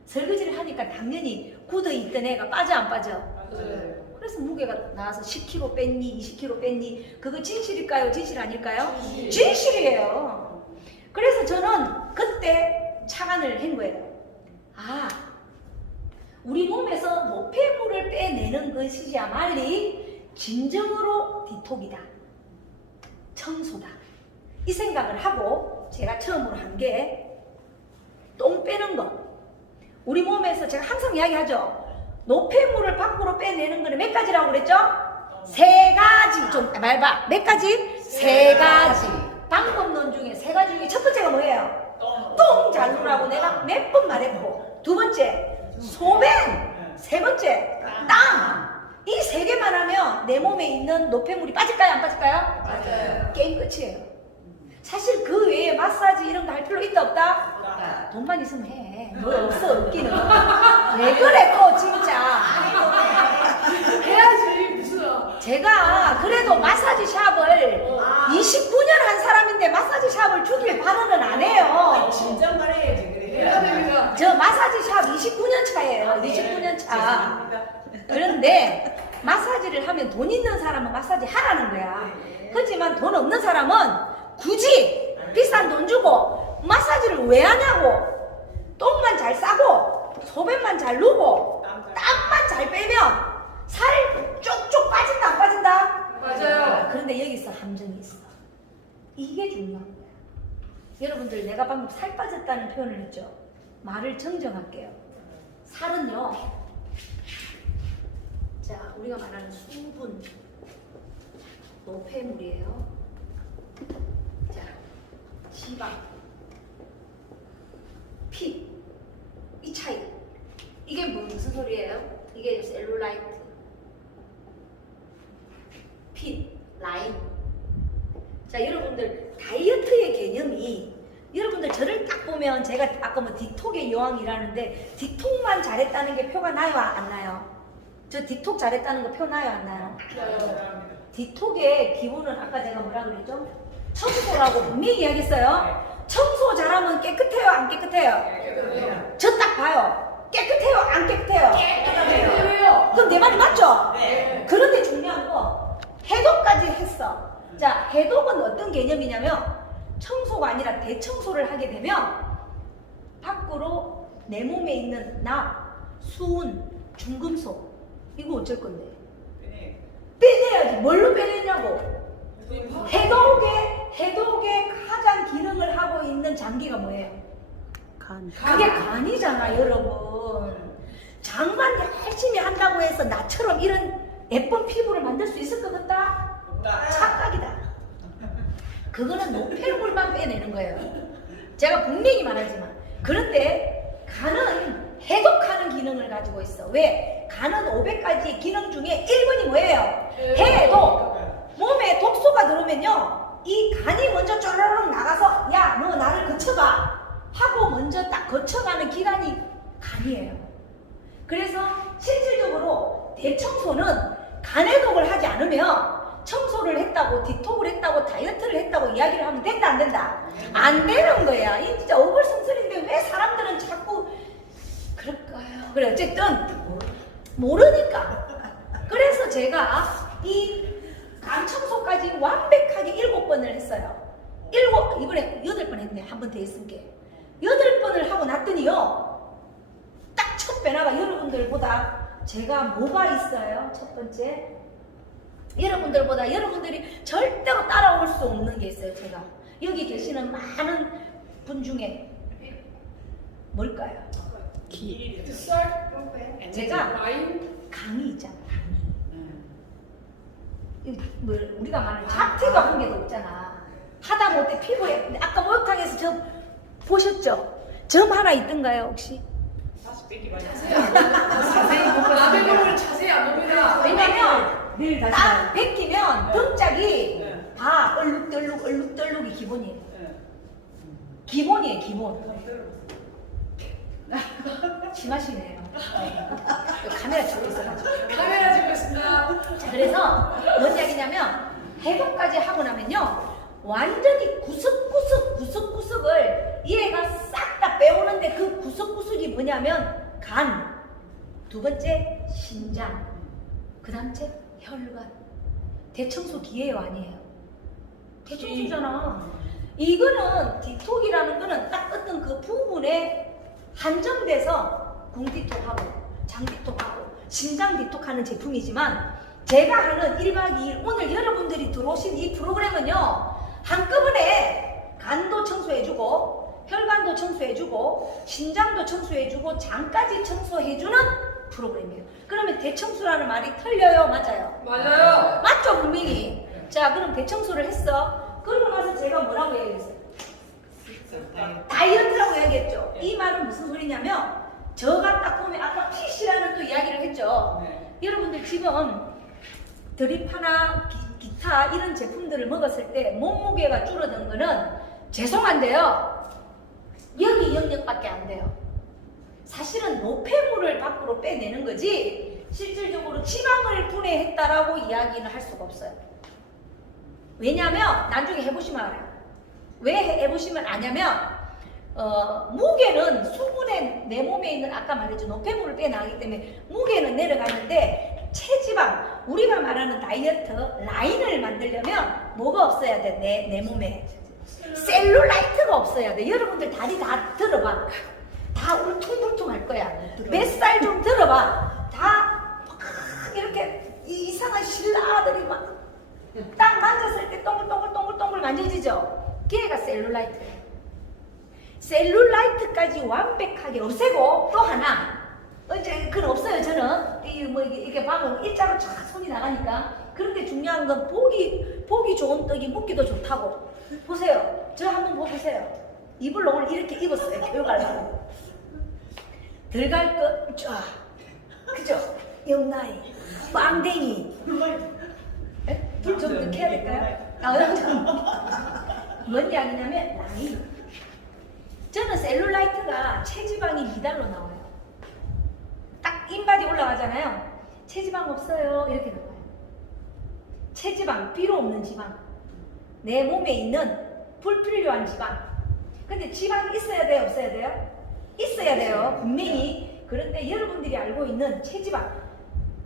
설거지를 하니까 당연히 굳어있던 애가 빠져 안 빠져? 맞아요. 그래서 무게가 나와서 10kg 뺐니 20kg 뺐니 그거 진실일까요? 진실 아닐까요? 진실이에요. 그래서 저는 그때 착안을 한 거예요. 아, 우리 몸에서 노폐물을 빼내는 것이야말리 진정으로 디톡이다. 청소다. 이 생각을 하고 제가 처음으로 한 게 똥 빼는 거. 우리 몸에서 제가 항상 이야기하죠. 노폐물을 밖으로 빼내는 거는 몇 가지라고 그랬죠? 세 가지. 좀 말봐. 몇 가지? 세 가지. 방법론 중에 세 가지 중에 첫 번째가 뭐예요? 똥 잘 누라고 내가 몇 번 말했고, 두 번째 소변, 세 번째 땀. 이 세 개만 하면 내 몸에 있는 노폐물이 빠질까요? 안 빠질까요? 맞아요. 게임 끝이에요. 사실 그 외에 마사지 이런 거 할 필요 있다 없다? 돈만 있으면 해. 뭐 없어 없기는. 왜 그래 또 진짜. 해야지 무슨. 제가 그래도 마사지 샵을 29년 한 사람인데 마사지 샵을 죽일 발언은 안 해요. 진짜 말해야지 그래. 해야 됩니다. 저 마사지 샵 29년 차예요. 29년 차. 그런데 마사지를 하면 돈 있는 사람은 마사지 하라는 거야. 하지만 돈 없는 사람은 굳이 비싼 돈 주고 마사지를 왜 하냐고. 똥만 잘 싸고 소변만 잘 누고 땀만 잘 빼면 살 쭉쭉 빠진다 안 빠진다? 맞아요. 그런데 여기서 함정이 있어. 이게 중요한 거야. 여러분들 내가 방금 살 빠졌다는 표현을 했죠. 말을 정정할게요. 살은요. 자, 우리가 말하는 수분, 노폐물이에요. 자, 지방, 피, 이 차이. 이게 무슨 소리예요? 이게 셀룰라이트, 핏, 라인. 자, 여러분들 다이어트의 개념이 여러분들 저를 딱 보면 제가 아까 뭐 디톡의 여왕이라는데 디톡만 잘했다는 게 표가 나요 안 나요? 저 디톡 잘했다는 거 표 나요 안 나요? 디톡의 기본은 아까 제가 뭐라 그랬죠? 청소라고 분명히 이야기했어요. 청소 잘하면 깨끗해요 안 깨끗해요? 저 딱 봐요. 깨끗해요 안 깨끗해요? 깨끗해요. 그럼 내 말이 맞죠? 네. 그런데 중요한 거 해독까지 했어. 자, 해독은 어떤 개념이냐면 청소가 아니라 대청소를 하게 되면 밖으로 내 몸에 있는 납, 수은, 중금속 이거 어쩔 건데? 빼내야지. 뭘로 빼내냐고? 해독의 가장 기능을 하고 있는 장기가 뭐예요? 간. 그게 간이잖아, 여러분. 장관 열심히 한다고 해서 나처럼 이런 예쁜 피부를 만들 수 있을 것 같다? 착각이다. 그거는 노폐물만 빼내는 거예요. 제가 분명히 말하지만. 그런데 간은 해독하는 기능을 가지고 있어. 왜? 간은 500가지 기능 중에 1번이 뭐예요? 해독. 몸에 독소가 들어오면요, 이 간이 먼저 쪼르륵 나가서 야, 너 나를 거쳐가 하고 먼저 딱 거쳐가는 기관이 간이에요. 그래서 실질적으로 대청소는 간 해독을 하지 않으면 청소를 했다고 디톡을 했다고 다이어트를 했다고 이야기를 하면 된다 안 된다? 안 되는 거야. 이 진짜 오글성설인데 왜 사람들은 자꾸 그럴까요? 그래 어쨌든 모르니까. 그래서 제가 이 간 청소까지 완벽하게 7번을 했어요. 이번에 8번 했네. 한 번 더 했을게. 8번을 하고 났더니요, 딱 첫 변화가 여러분들보다 제가 뭐가 있어요? 첫 번째, 여러분들이 절대로 따라올 수 없는 게 있어요. 제가 여기 계시는 많은 분 중에 뭘까요? 제가 라인. 강이 있잖아. 뭐 우리가 말하는 잡티가 한 개도 없잖아. 하다못해 피부에 아까 목욕탕에서 저 보셨죠? 점 하나 있던가요 혹시? 남의 몸을 자세히 안 봅니다. 왜냐면 내일 다시 딱 벗기면 등짝이 다 얼룩덜룩이 기본이에요. 기본이에요, 기본. 심하시네요. 카메라 찍고 있어가지고. 카메라 찍고 있습니다. 자, 그래서 뭔 이야기냐면 해독까지 하고 나면요, 완전히 구석구석을 얘가 싹 다 빼오는데 그 구석구석이 뭐냐면 간, 두 번째 심장, 그 다음째 혈관. 대청소 기예요 아니에요? 대청소잖아. 이거는 디톡이라는 거는 딱 어떤 그 부분에 한정돼서 궁디톡하고 장디톡하고 심장 디톡하는 제품이지만, 제가 하는 1박 2일 오늘 여러분들이 들어오신 이 프로그램은요, 한꺼번에 간도 청소해주고 혈관도 청소해주고 심장도 청소해주고 장까지 청소해주는 프로그램이에요. 그러면 대청소라는 말이 틀려요? 맞아요? 맞아요. 맞죠 분명히. 자, 그럼 대청소를 했어. 그러고 나서 제가 뭐라고 얘기했어요? 다이어트라고 얘기했죠. 이 말은 무슨 소리냐면, 저가 딱 보면 아까 핏이라는 또 이야기를 했죠. 여러분들 지금 드립하나 기타 이런 제품들을 먹었을 때 몸무게가 줄어든 거는 죄송한데요, 여기 영역밖에 안 돼요. 사실은 노폐물을 밖으로 빼내는 거지 실질적으로 지방을 분해했다라고 이야기는 할 수가 없어요. 왜냐하면 나중에 해보시면 알아요. 왜 해보시면 아냐면 무게는 수분에 내 몸에 있는 아까 말했죠 노폐물을 빼나가기 때문에 무게는 내려가는데 체지방 우리가 말하는 다이어트 라인을 만들려면 뭐가 없어야 돼? 내 몸에 셀룰라이트가 없어야 돼. 여러분들 다리 다 들어봐. 다 울퉁불퉁 할 거야. 뱃살 좀 들어봐. 다 이렇게 이상한 신라들이 막 딱 만졌을 때 동글동글 만져지죠? 걔가 셀룰라이트예요. 셀룰라이트까지 완벽하게 없애고 또 하나 이제 그건 없어요. 저는 이게 방금 일자로 쫙 손이 나가니까 그런데 중요한 건 보기 좋은 떡이 묵기도 좋다고. 보세요. 저 한번 보세요. 이불 오늘 이렇게 입었어요. 교육하려고. 들어갈 거, 쫙. 그죠? 옆나이, 빵댕이. 좀 늦게 해야 될까요? 뭔 이야기냐면, 라인. 저는 셀룰라이트가 체지방이 미달로 나와요. 딱 인바디 올라가잖아요. 체지방 없어요. 이렇게 나와요. 체지방, 필요 없는 지방. 내 몸에 있는 불필요한 지방. 근데 지방이 있어야 돼요? 없어야 돼요? 있어야 돼요. 분명히. 그런데 여러분들이 알고 있는 체지방.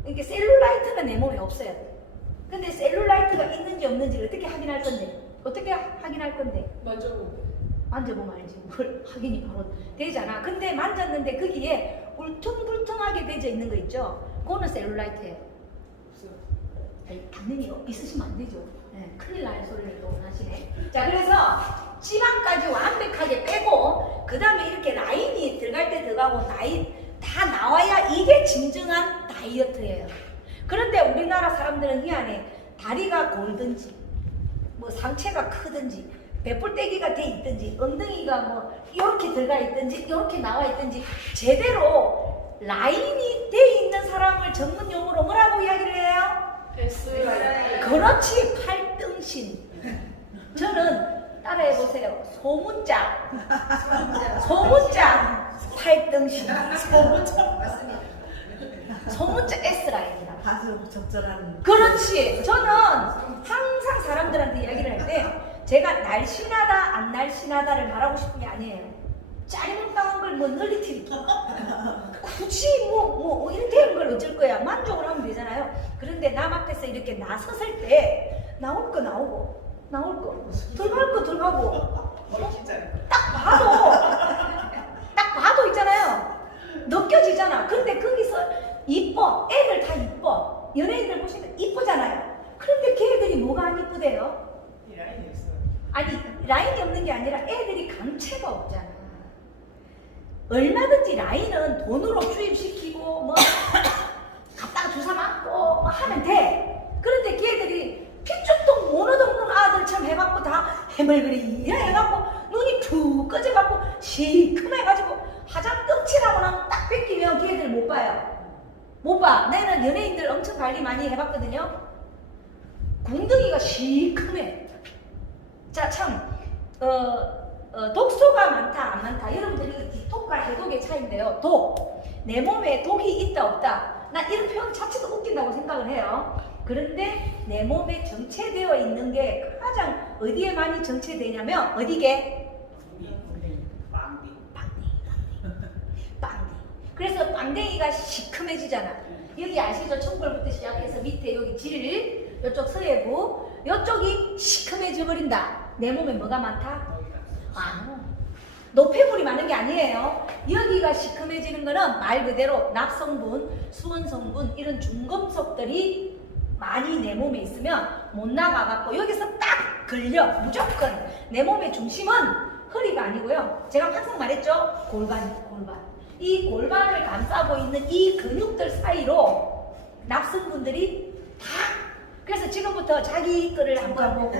이렇게 셀룰라이트가 내 몸에 없어야 돼요. 근데 셀룰라이트가 있는지 없는지를 어떻게 확인할 건데? 어떻게 확인할 건데? 만져보면 알지. 뭘 확인이 바로 되잖아. 근데 만졌는데 거기에 울퉁불퉁하게 되어 있는 거 있죠? 그거는 셀룰라이트예요. 당연히 있으시면 안 되죠. 네, 큰일 날 소리를 또 하시네. 자, 그래서 지방까지 완벽하게 빼고 그 다음에 이렇게 라인이 들어갈 때 들어가고 라인 다 나와야 이게 진정한 다이어트예요. 그런데 우리나라 사람들은 희한해. 다리가 골든지 뭐 상체가 크든지 배뿔대기가 돼 있든지 엉덩이가 뭐 이렇게 들어가 있든지 이렇게 나와 있든지 제대로 라인이 돼 있는 사람을 전문 용어로 뭐라고 이야기를 해요? 그렇지. 팔등신. 저는 따라해보세요. 소문자 팔등신. 소문자 S라인이다. 아주 적절한. 그렇지. 저는 항상 사람들한테 이야기를 할 때 제가 날씬하다 안 날씬하다를 말하고 싶은 게 아니에요. 짜리몽땅한 걸 뭐 널리 튀기 굳이 뭐 이렇게 걸 어쩔 거야. 만족을 하면 되잖아요. 그런데 남 앞에서 이렇게 나섰을 때 나올 거 나오고 나올 거 들어갈 거 들어가고 딱 봐도 있잖아요. 느껴지잖아. 근데 거기서 이뻐. 애들 다 이뻐. 연예인들 보시면 이쁘잖아요. 그런데 걔들이 뭐가 안 이쁘대요? 아니 라인이 없는 게 아니라 애들이 강체가 없잖아. 얼마든지 라인은 돈으로 주입시키고 뭐 갖다가 주사 맞고 뭐 하면 돼. 그런데 걔들이 피죽도 모노도 없는 아들처럼 해갖고 다 해물그리 해갖고 눈이 푹 꺼져갖고 시큼해가지고 화장 떡칠하고 나면 딱 뺏기면 걔들 못 봐요. 못 봐. 나는 연예인들 엄청 관리 많이 해봤거든요. 군등이가 시큼해. 자, 참 독소가 많다 안 많다. 여러분들이 독과 해독의 차이인데요. 독. 내 몸에 독이 있다 없다. 난 이런 표현 자체도 웃긴다고 생각을 해요. 그런데 내 몸에 정체되어 있는 게 가장 어디에 많이 정체되냐면 어디게? 빵댕이. 그래서 빵댕이가 시큼해지잖아. 여기 아시죠? 청골부터 시작해서 밑에 여기 질, 이쪽 서해부, 이쪽이 시큼해져 버린다. 내 몸에 뭐가 많다? 노폐물이 많은 게 아니에요. 여기가 시큼해지는 거는 말 그대로 낙성분, 수은성분 이런 중금속들이 많이 내 몸에 있으면 못 나가갖고 여기서 딱 걸려. 무조건 내 몸의 중심은 허리가 아니고요. 제가 항상 말했죠. 골반. 이 골반을 감싸고 있는 이 근육들 사이로 낙성분들이 다. 그래서 지금부터 자기 거를 한번 보고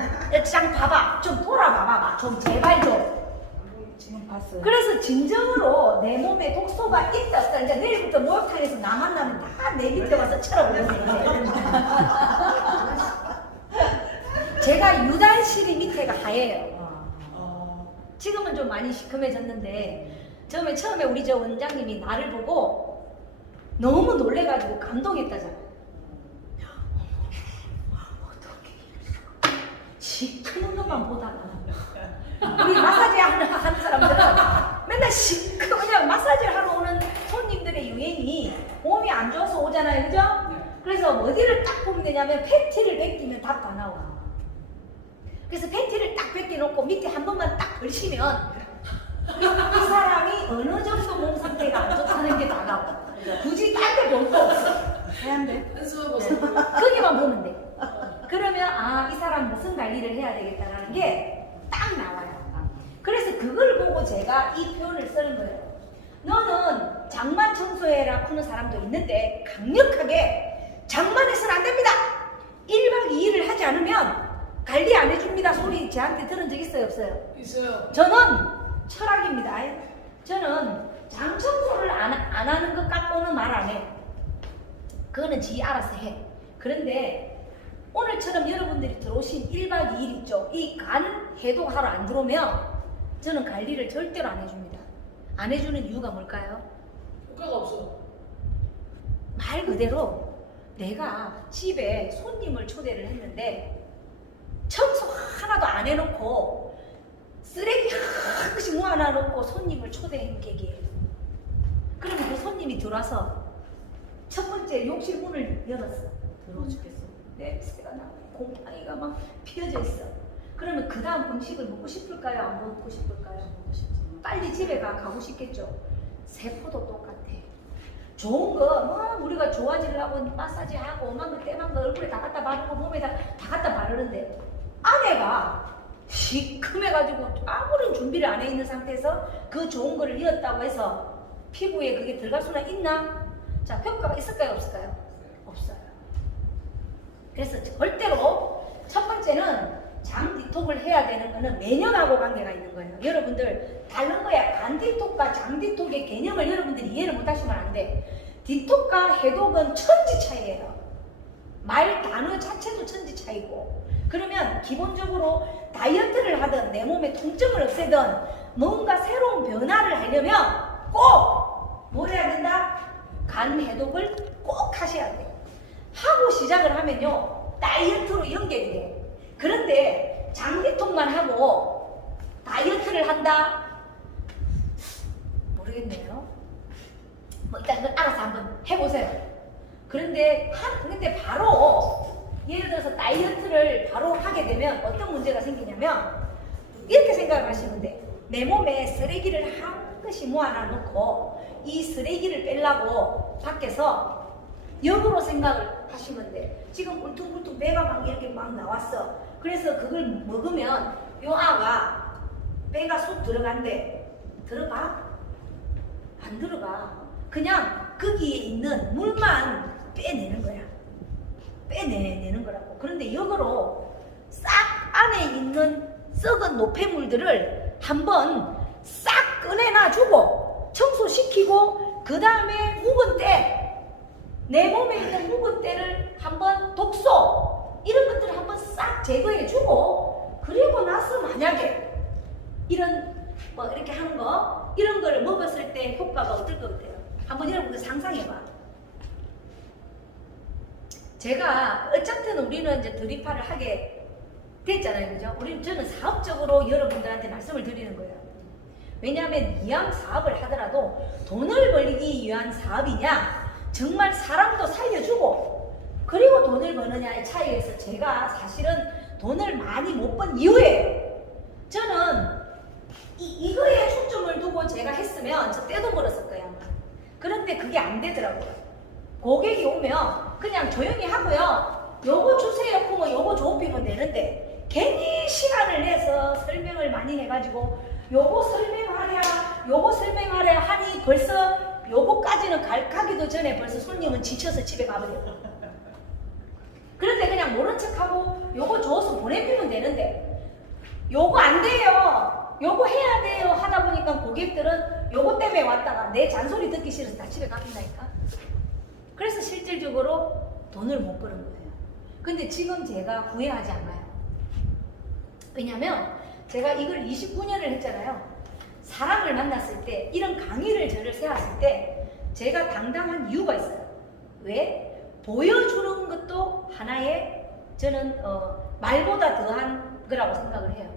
짱 봐봐. 좀 돌아봐봐. 좀 제발 좀. 지금 봤어요. 그래서 진정으로 내 몸에 독소가 있다 없다. 이제 내일부터 목욕탕에서 나 만나면 다 내 밑에 와서 쳐다보세요. 제가 유달실이 밑에가 하얘요. 지금은 좀 많이 시큼해졌는데 처음에 우리 저 원장님이 나를 보고 너무 놀래가지고 감동했다잖아. 어떻게 시큼한 것만 보다가 우리 마사지 하는 사람들은 맨날 그냥 마사지를 하러 오는 손님들의 유행이 몸이 안 좋아서 오잖아요, 그죠? 그래서 어디를 딱 보면 되냐면 팬티를 벗기면 답 다 나와. 그래서 팬티를 딱 벗겨놓고 밑에 한 번만 딱 걸치면 이 사람이 어느 정도 몸 상태가 안 좋다는 게 다 나와. 굳이 딴 데 볼 거 없어. 해안돼? 한숨해보세요. 거기만 보면 돼. 그러면 아, 이 사람 무슨 관리를 해야 되겠다라는 게 딱 나와요. 그래서 그걸 보고 제가 이 표현을 쓰는 거예요. 너는 장만 청소해라 푸는 사람도 있는데 강력하게 장만해서는 안 됩니다. 1박 2일을 하지 않으면 관리 안 해줍니다. 소리 저한테 들은 적 있어요, 없어요? 있어요. 저는 철학입니다. 저는 장 청소를 안 하는 것 갖고는 말 안 해. 그거는 지 알아서 해. 그런데 오늘처럼 여러분들이 들어오신 1박 2일 있죠. 이 간 해독하러 안 들어오면 저는 관리를 절대로 안 해줍니다. 안 해주는 이유가 뭘까요? 효과가 없어. 말 그대로 내가 집에 손님을 초대를 했는데 청소 하나도 안 해놓고 쓰레기 한 개씩 모아놔놓고 손님을 초대한 객이에요. 그러면 그 손님이 들어와서 첫 번째 욕실 문을 열었어. 더러워 죽겠어. 냄새가 나고 곰팡이가 막 피어져 있어. 그러면 그 다음 음식을 먹고 싶을까요? 안 먹고 싶을까요? 먹고 싶지. 빨리 집에 가고 싶겠죠. 세포도 똑같아. 좋은 거 우리가 좋아지려고 마사지하고 오만 거 떼만 거 얼굴에 다 갖다 바르고 몸에다 다 갖다 바르는데 아내가 시큼해가지고 아무런 준비를 안 해 있는 상태에서 그 좋은 거를 이었다고 해서 피부에 그게 들어갈 수는 있나? 자, 효과가 있을까요? 없을까요? 없어요. 그래서 절대로 첫 번째는 장 디톡을 해야 되는 거는 매년하고 관계가 있는 거예요. 여러분들 다른 거야. 간 디톡과 장 디톡의 개념을 여러분들이 이해를 못 하시면 안 돼. 디톡과 해독은 천지 차이예요. 말 단어 자체도 천지 차이고. 그러면 기본적으로 다이어트를 하든 내 몸에 통증을 없애든 뭔가 새로운 변화를 하려면 꼭 뭘 해야 된다? 간 해독을 꼭 하셔야 돼요. 하고 시작을 하면요 다이어트로 연결이 돼. 그런데 장기통만 하고 다이어트를 한다? 모르겠네요. 뭐 일단 그건 알아서 한번 해보세요. 근데 바로 예를 들어서 다이어트를 바로 하게 되면 어떤 문제가 생기냐면 이렇게 생각을 하시면 돼. 내 몸에 쓰레기를 한 것이 모아놔 놓고 이 쓰레기를 빼려고 밖에서 역으로 생각을 하시면 돼. 지금 울퉁불퉁 배가 막 이렇게 막 나왔어. 그래서 그걸 먹으면 요 아가 배가 쏙 들어간대. 들어가? 안 들어가. 그냥 거기에 있는 물만 빼내는 거야. 빼내는 거라고. 그런데 역으로 싹 안에 있는 썩은 노폐물들을 한번 싹 꺼내놔주고 청소시키고 그 다음에 묵은 때, 내 몸에 있는 묵은 때를 한번 독소 이런 것들을 한번 싹 제거해주고 그리고 나서 만약에 이런 뭐 이렇게 하는 거 이런 거를 먹었을 때 효과가 어떨 것 같아요? 한번 여러분들 상상해봐. 제가 어쨌든 우리는 이제 드리파를 하게 됐잖아요, 그죠? 저는 사업적으로 여러분들한테 말씀을 드리는 거예요. 왜냐하면 이왕 사업을 하더라도 돈을 벌기 위한 사업이냐, 정말 사람도 살려주고 그리고 돈을 버느냐의 차이에서 제가 사실은 돈을 많이 못 번 이유예요. 저는 이거에 초점을 두고 제가 했으면 저 때도 벌었을 거예요. 그런데 그게 안 되더라고요. 고객이 오면 그냥 조용히 하고요. 요거 주세요 그러면 요거 좁히면 되는데 괜히 시간을 내서 설명을 많이 해가지고 요거 설명하랴 하니 벌써 요거까지는 가기도 전에 벌써 손님은 지쳐서 집에 가버려요. 그런데 그냥 모른 척하고 요거 줘서 보내주면 되는데 요거 안 돼요, 요거 해야 돼요 하다 보니까 고객들은 요거 때문에 왔다가 내 잔소리 듣기 싫어서 다 집에 가긴다니까. 그래서 실질적으로 돈을 못 버는 거예요. 근데 지금 제가 후회하지 않아요. 왜냐면 제가 이걸 29년을 했잖아요. 사람을 만났을 때 이런 강의를 저를 세웠을 때 제가 당당한 이유가 있어요. 왜? 보여주는 것도 하나의 저는 말보다 더한 거라고 생각을 해요.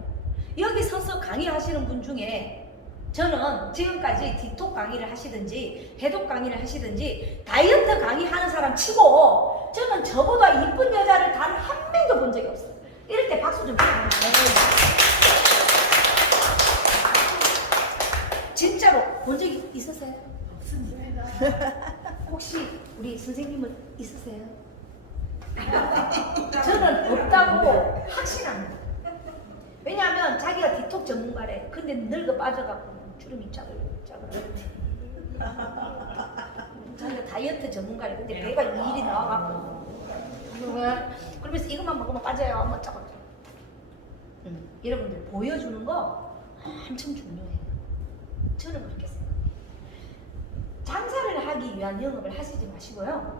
여기 서서 강의하시는 분 중에 저는 지금까지 디톡 강의를 하시든지 해독 강의를 하시든지 다이어트 강의하는 사람 치고 저는 저보다 이쁜 여자를 단 한 명도 본 적이 없어요. 이럴 때 박수 좀 주세요. 진짜로 본 적이 있으세요? 없습니다. 혹시 우리 선생님은 있으세요? 저는 없다고 확신합니다. 왜냐하면 자기가 디톡 전문가래. 근데 늙어 빠져갖고 주름이 짜글짜글. 자기가 다이어트 전문가래. 근데 배가 일이 나와갖고. 그러면서 이것만 먹으면 빠져요. 한번 짜글. 여러분들 보여주는 거 엄청 중요해요. 저는 그렇게 생각해요. 장사를 하기 위한 영업을 하시지 마시고요.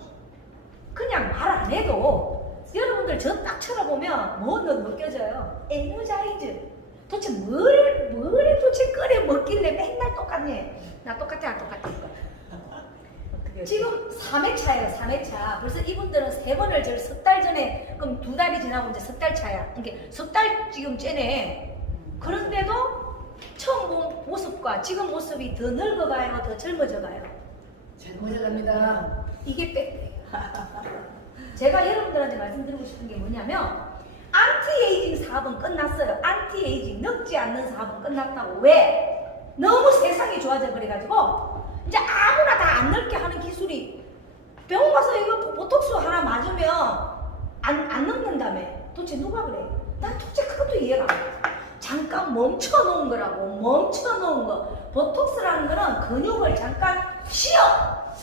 그냥 말 안 해도 여러분들 저 딱 쳐다보면 뭐 느껴져요? 에너자이즈. 도대체 뭘 도대체 끓여 먹길래 맨날 똑같니? 나 똑같아 안 똑같아? 지금 3회차예요. 3회차. 벌써 이분들은 3번을 저를 석 달 전에 그럼 2달이 지나고 이제 석 달 차야. 그러니까 석 달 지금 째네. 그런데도 처음 본 모습과 지금 모습이 더 늙어가요? 더 젊어져가요? 젊어져갑니다. 이게 빽빽해요. 제가 여러분들한테 말씀드리고 싶은 게 뭐냐면 안티에이징 사업은 끝났어요. 안티에이징 늙지 않는 사업은 끝났다고. 왜? 너무 세상이 좋아져 버려가지고 이제 아무나 다 안 늙게 하는 기술이 병원 가서 이거 보톡스 하나 맞으면 안 늙는다며. 도대체 누가 그래? 난 도대체 그것도 이해가 안 돼. 잠깐 멈춰놓은 거라고. 멈춰놓은 거. 보톡스라는 거는 근육을 잠깐 쉬어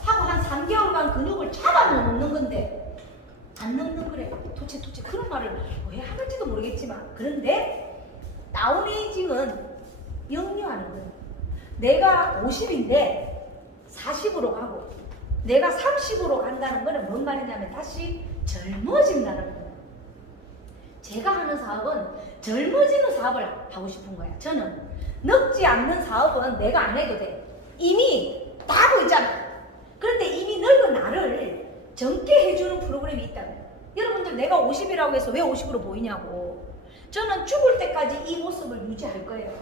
하고 한 3개월간 근육을 잡아놓는 건데 안 늙는 거래. 도대체 그런 말을 왜 하는지도 모르겠지만 그런데 다운에이징은 영리하는 거예요. 내가 50인데 40으로 가고 내가 30으로 간다는 거는 뭔 말이냐면 다시 젊어진다는 거예요. 제가 하는 사업은 젊어지는 사업을 하고 싶은 거야. 저는 늙지 않는 사업은 내가 안 해도 돼. 이미 다 하고 있잖아. 그런데 이미 늙은 나를 젊게 해주는 프로그램이 있다면 여러분들 내가 50이라고 해서 왜 50으로 보이냐고. 저는 죽을 때까지 이 모습을 유지할 거예요.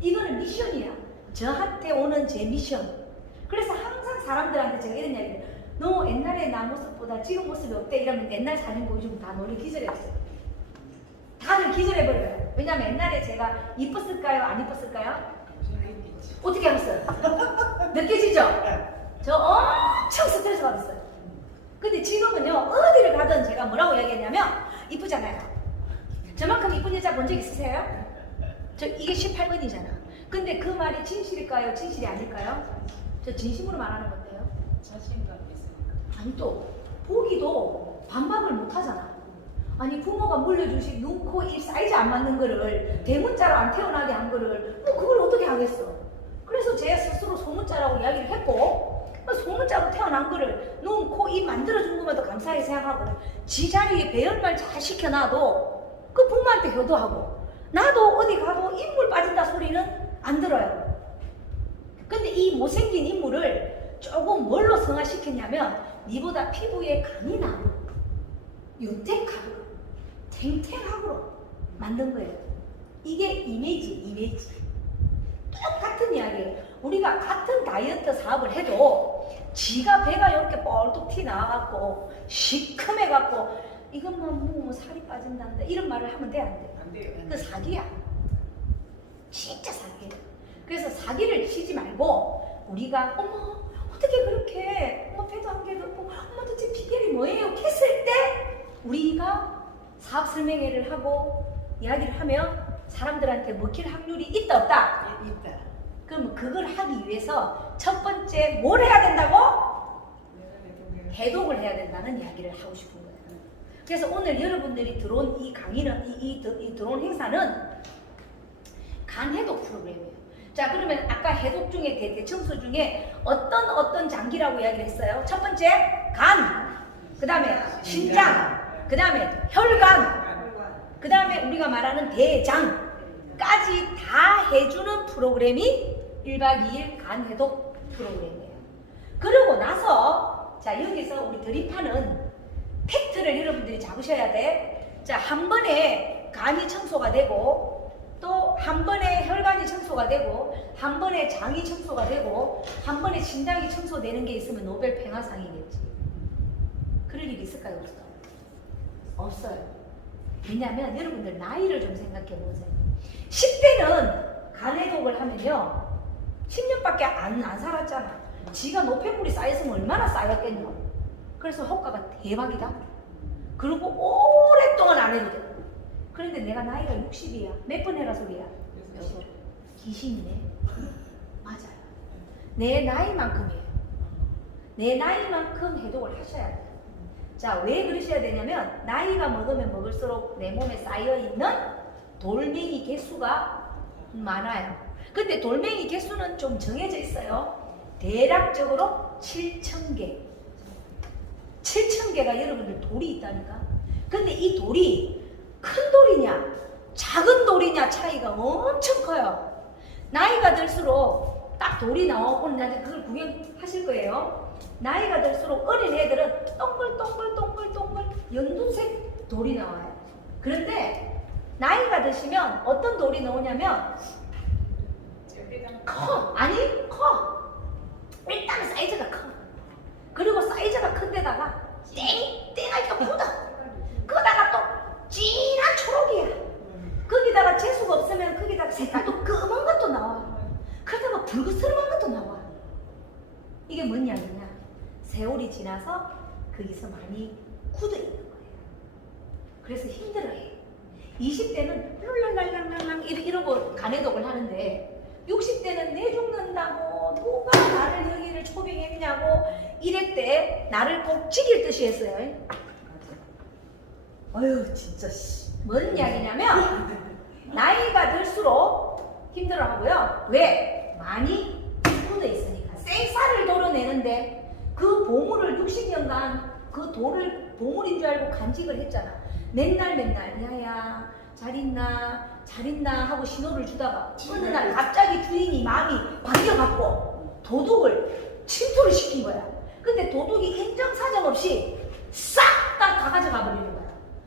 이거는 미션이야. 저한테 오는 제 미션. 그래서 항상 사람들한테 제가 이런 이야기를 너 옛날에 나 모습보다 지금 모습이 어때? 이러면 옛날 사진 보여주면 다 놀래 기절했어요. 다들 기절해버려요. 왜냐면 옛날에 제가 이뻤을까요? 안 이뻤을까요? 어떻게 알았어요? 느껴지죠? 저 엄청 스트레스 받았어요. 근데 지금은요, 어디를 가든 제가 뭐라고 이야기했냐면 이쁘잖아요. 저만큼 이쁜 여자 본 적 있으세요? 이게 18번이잖아. 근데 그 말이 진실일까요? 진실이 아닐까요? 저 진심으로 말하는 건데요. 자신감 있으니까. 아니 또 보기도 반박을 못 하잖아. 아니 부모가 물려주신 눈, 코, 입 사이즈 안 맞는 거를 대문자로 안 태어나게 한 거를 뭐 그걸 어떻게 하겠어. 그래서 제 스스로 소문자라고 이야기를 했고 소문자로 태어난 거를 눈, 코, 입 만들어준 것만도 감사히 생각하고 지 자리에 배열만 잘 시켜놔도 그 부모한테 효도하고 나도 어디 가도 인물 빠진다 소리는 안 들어요. 근데 이 못생긴 인물을 조금 뭘로 성화시켰냐면 니보다 피부에 강이 나고 윤택하고 탱탱하고 만든 거예요. 이게 이미지. 똑같은 이야기예요. 우리가 같은 다이어트 사업을 해도 지가 배가 이렇게 뻘뚝 튀 나와갖고 시큼해갖고 이것만 먹으면 살이 빠진다는데 이런 말을 하면 돼? 안 돼? 안 돼요. 그 사기야. 진짜 사기야. 그래서 사기를 치지 말고 우리가 어머 어떻게 그렇게 어머 배도 한 개도 없고 어머 도대체 비결이 뭐예요? 했을 때 우리가 사업 설명회를 하고 이야기를 하면 사람들한테 먹힐 확률이 있다 없다? 있다. 그럼 그걸 하기 위해서 첫 번째 뭘 해야 된다고? 해독을 해야 된다는 이야기를 하고 싶은 거예요. 그래서 오늘 여러분들이 들어온 이 강의는 이 들어온 행사는 간 해독 프로그램이에요. 자 그러면 아까 해독 중에 대청소 중에 어떤 장기라고 이야기를 했어요? 첫 번째 간, 그 다음에 신장, 그 다음에 혈관, 그 다음에 우리가 말하는 대장, 다 해주는 프로그램이 1박 2일 간 해독 프로그램이에요. 그러고 나서 자 여기서 우리 드립하는 팩트를 여러분들이 잡으셔야 돼. 자, 한 번에 간이 청소가 되고 또 한 번에 혈관이 청소가 되고 한 번에 장이 청소가 되고 한 번에 심장이 청소되는 게 있으면 노벨 평화상이겠지. 그럴 일 있을까요? 없을까요? 없어요. 왜냐하면 여러분들 나이를 좀 생각해 보세요. 10대는 간해독을 하면요 10년밖에 안 살았잖아. 지가 노폐물이 쌓였으면 얼마나 쌓였겠노. 그래서 효과가 대박이다. 그리고 오랫동안 안 해도 돼. 그런데 내가 나이가 60이야. 몇 번 해라 소리야? 귀신이네. 맞아요. 내 나이만큼이에요. 내 나이만큼 해독을 하셔야 돼요. 자, 왜 그러셔야 되냐면 나이가 먹으면 먹을수록 내 몸에 쌓여있는 돌멩이 개수가 많아요. 근데 돌멩이 개수는 좀 정해져 있어요. 대략적으로 7,000개. 7,000개가 여러분들 돌이 있다니까. 근데 이 돌이 큰 돌이냐 작은 돌이냐 차이가 엄청 커요. 나이가 들수록 딱 돌이 나오고 나중에 그걸 구경하실 거예요. 나이가 들수록 어린 애들은 동글동글 연두색 돌이 나와요. 그런데 나이가 드시면 어떤 돌이 나오냐면 커. 아니 커. 일단 사이즈가 커. 그리고 사이즈가 큰 데다가 땡땡하니까 굳어. 그거다가 또 진한 초록이야. 거기다가 재수가 없으면 거기다가 색깔도 검은 것도 나와. 그러다가 붉은스름한 것도 나와. 이게 뭔 이야기냐? 세월이 지나서 거기서 많이 굳어 있는 거예요. 그래서 힘들어해. 20대는 룰랄랄랄랄랑 이러고 간해독을 하는데 60대는 내 죽는다고 누가 나를 여기를 초빙했냐고 이랬대. 나를 꼭 죽일 듯이 했어요. 아유 진짜 씨. 뭔 이야기냐면 나이가 들수록 힘들어하고요. 왜? 많이 굳어 있으니까. 생쌀을 도려내는데 그 보물을 60년간 그 돌을 보물인 줄 알고 간직을 했잖아. 맨날 야야 잘 있나 하고 신호를 주다가 어느 날 갑자기 주인이 마음이 바뀌어갖고 도둑을 침투를 시킨 거야. 근데 도둑이 인정사정 없이 싹 다 가져가 버리는 거야.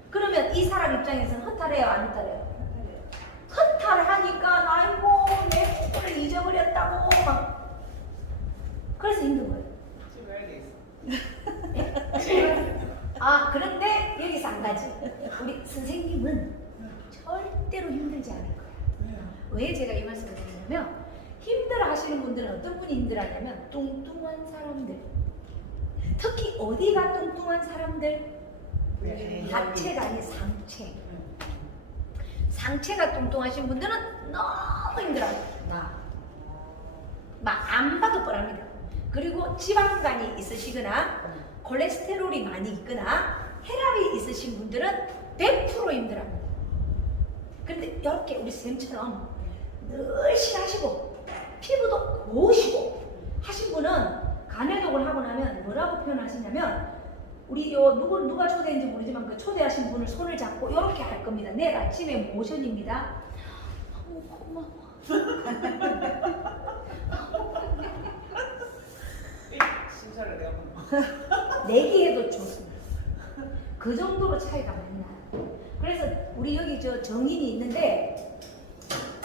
그러면 이 사람 입장에서는 허탈해요, 안 허탈해요? 허탈하니까 아이고 내 꿈을 잊어버렸다고 막. 그래서 힘든 거예요. 아, 그런데 여기서 한 가지. 우리 선생님은 절대로 힘들지 않을 거예요. 왜 제가 이 말씀을 드리냐면 힘들어 하시는 분들은 어떤 분이 힘들어 하냐면 뚱뚱한 사람들. 특히 어디가 뚱뚱한 사람들? 하체가 아닌 상체. 상체가 뚱뚱하신 분들은 너무 힘들어요. 막 안 봐도 뻔합니다. 그리고 지방간이 있으시거나 콜레스테롤이 많이 있거나 혈압이 있으신 분들은 100% 힘들어합니다. 그런데 이렇게 우리 쌤처럼 늘씬하시고 피부도 고우시고 하신 분은 간해독을 하고 나면 뭐라고 표현하시냐면 우리 누가 초대인지 모르지만 그 초대하신 분을 손을 잡고 이렇게 할 겁니다. 내일 아침에 모션입니다. 너무 고마워. 순서를 내가 내기해도 좋습니다. 그 정도로 차이가 많이 나요. 그래서 우리 여기 저 정인이 있는데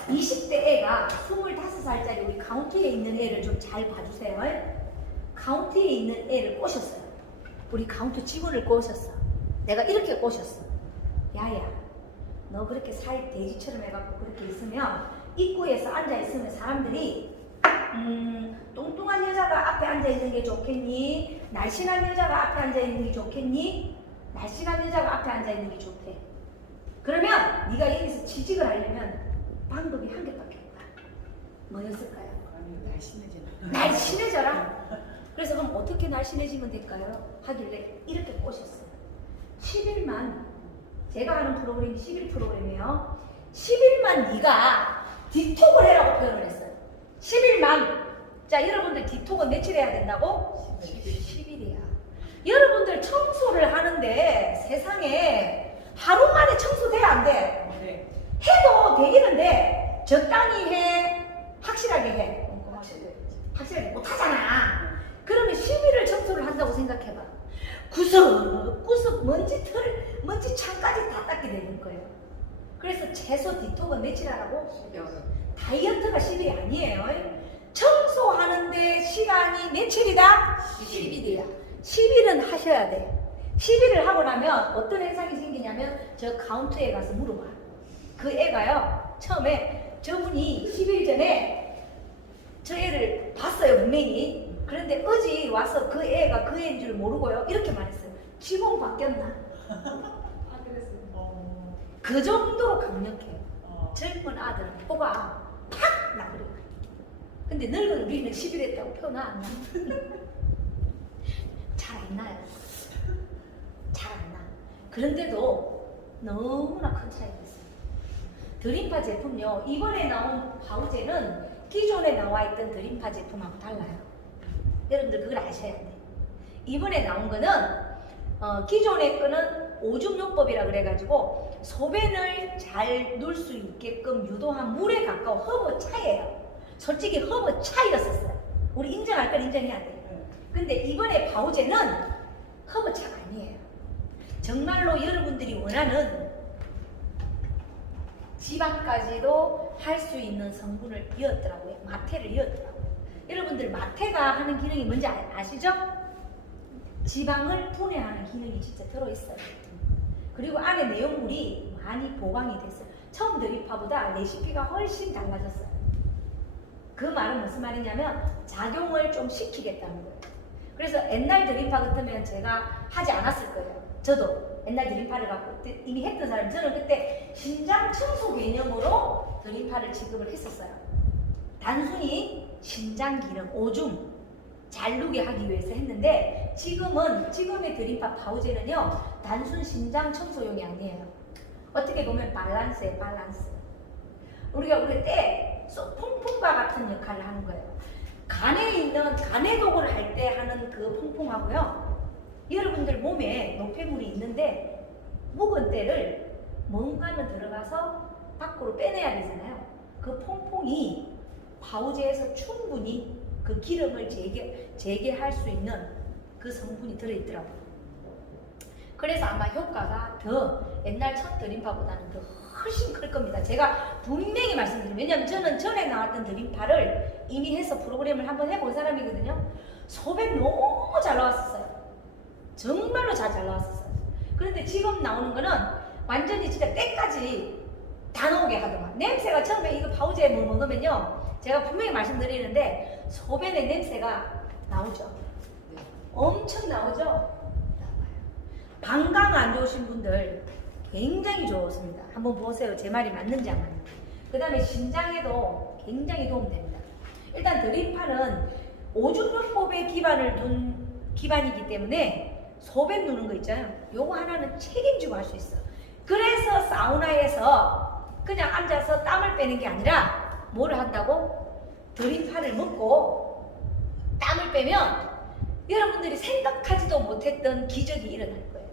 20대 애가 25살짜리 우리 카운티에 있는 애를 좀 잘 봐주세요. 카운티에 있는 애를 꼬셨어요. 우리 카운티 직원을 꼬셨어. 내가 이렇게 꼬셨어. 야야, 너 그렇게 사입 돼지처럼 해갖고 그렇게 있으면 입구에서 앉아있으면 사람들이 뚱뚱한 여자가 앞에 앉아있는 게 좋겠니? 날씬한 여자가 앞에 앉아있는 게 좋겠니? 날씬한 여자가 앞에 앉아있는 게 좋대. 그러면 네가 여기서 취직을 하려면 방법이 한 개밖에 없다. 뭐였을까요? 날씬해져라. 그래서 그럼 어떻게 날씬해지면 될까요? 하길래 이렇게 꼬셨어요. 10일만, 제가 하는 프로그램이 10일 프로그램이에요. 10일만 네가 디톡을 해라고 표현을 했어요. 10일만. 자, 여러분들 디톡은 며칠 해야 된다고? 10일이야. 여러분들 청소를 하는데 세상에 하루 만에 청소돼야 안 돼. 해도 되기는데 그래서 최소 디톡은 며칠 하라고? 다이어트가 10일이 아니에요. 청소하는데 시간이 며칠이다? 10일이야. 10일은 하셔야 돼. 10일을 하고 나면 어떤 현상이 생기냐면 저 카운터에 가서 물어봐. 그 애가요. 처음에 저분이 10일 전에 저 애를 봤어요. 분명히. 그런데 어제 와서 그 애가 그 애인 줄 모르고요. 이렇게 말했어요. 직원 바뀌었나? 아, 그랬어요. 그 정도로 강력해요. 젊은 아들은 포가 팍 나버려요. 근데 늙은 우리는 10일 했다고 표 나? 안 나? 잘 안 나요. 잘 안 나. 그런데도 너무나 큰 차이가 있어요. 드림파 제품요. 이번에 나온 파우제는 기존에 나와 있던 드림파 제품하고 달라요. 여러분들 그걸 아셔야 돼. 이번에 나온 거는 기존의 거는 오줌요법이라 그래가지고 소변을 잘 넣을 수 있게끔 유도한 물에 가까운 허브 차예요. 솔직히 허브 차이였었어요. 우리 인정할 건 인정해야 돼. 근데 이번에 파우제는 허브 차가 아니에요. 정말로 여러분들이 원하는 지방까지도 할 수 있는 성분을 이었더라고요. 마테를 이었더라고요. 여러분들 마테가 하는 기능이 뭔지 아시죠? 지방을 분해하는 기능이 진짜 들어있어요. 그리고 안에 내용물이 많이 보강이 됐어요. 처음 드림파보다 레시피가 훨씬 달라졌어요. 그 말은 무슨 말이냐면 작용을 좀 시키겠다는 거예요. 그래서 옛날 드림파 같으면 제가 하지 않았을 거예요. 저도 옛날 드림파를 갖고 이미 했던 사람, 저는 그때 심장 청소 개념으로 드림파를 지급을 했었어요. 단순히 심장 기능, 오줌 잘 누게 하기 위해서 했는데 지금의 드림파 파우제는요 단순 심장 청소용이 아니에요. 어떻게 보면 밸런스예요. 밸런스. 우리가 때 퐁퐁과 같은 역할을 하는 거예요. 간에 있는 간해 독을 할 때 하는 그 퐁퐁하고요. 여러분들 몸에 노폐물이 있는데 묵은 때를 뭔가는 들어가서 밖으로 빼내야 되잖아요. 그 퐁퐁이 파우제에서 충분히 그 기름을 재개할 수 있는 그 성분이 들어있더라고요. 그래서 아마 효과가 더 옛날 첫 드림파보다는 더 훨씬 클 겁니다. 제가 분명히 말씀드려요. 왜냐하면 저는 전에 나왔던 드림파를 이미 해서 프로그램을 한번 해본 사람이거든요. 소변 너무 잘 나왔었어요. 정말로 잘 나왔었어요. 그런데 지금 나오는 거는 완전히 진짜 때까지 다 나오게 하더만. 냄새가 처음에 이거 파우제 뭐 먹으면요. 제가 분명히 말씀드리는데 소변의 냄새가 나오죠. 엄청 나오죠. 나와요. 방광 안 좋으신 분들 굉장히 좋습니다. 한번 보세요. 제 말이 맞는지 안 맞는지. 그 다음에 심장에도 굉장히 도움됩니다. 일단 드림파는 오줌요법에 기반을 둔 기반이기 때문에 소변 누는 거 있잖아요. 요거 하나는 책임지고 할 수 있어. 그래서 사우나에서 그냥 앉아서 땀을 빼는 게 아니라 뭐를 한다고? 드림파를 먹고 땀을 빼면 여러분들이 생각하지도 못했던 기적이 일어날 거예요.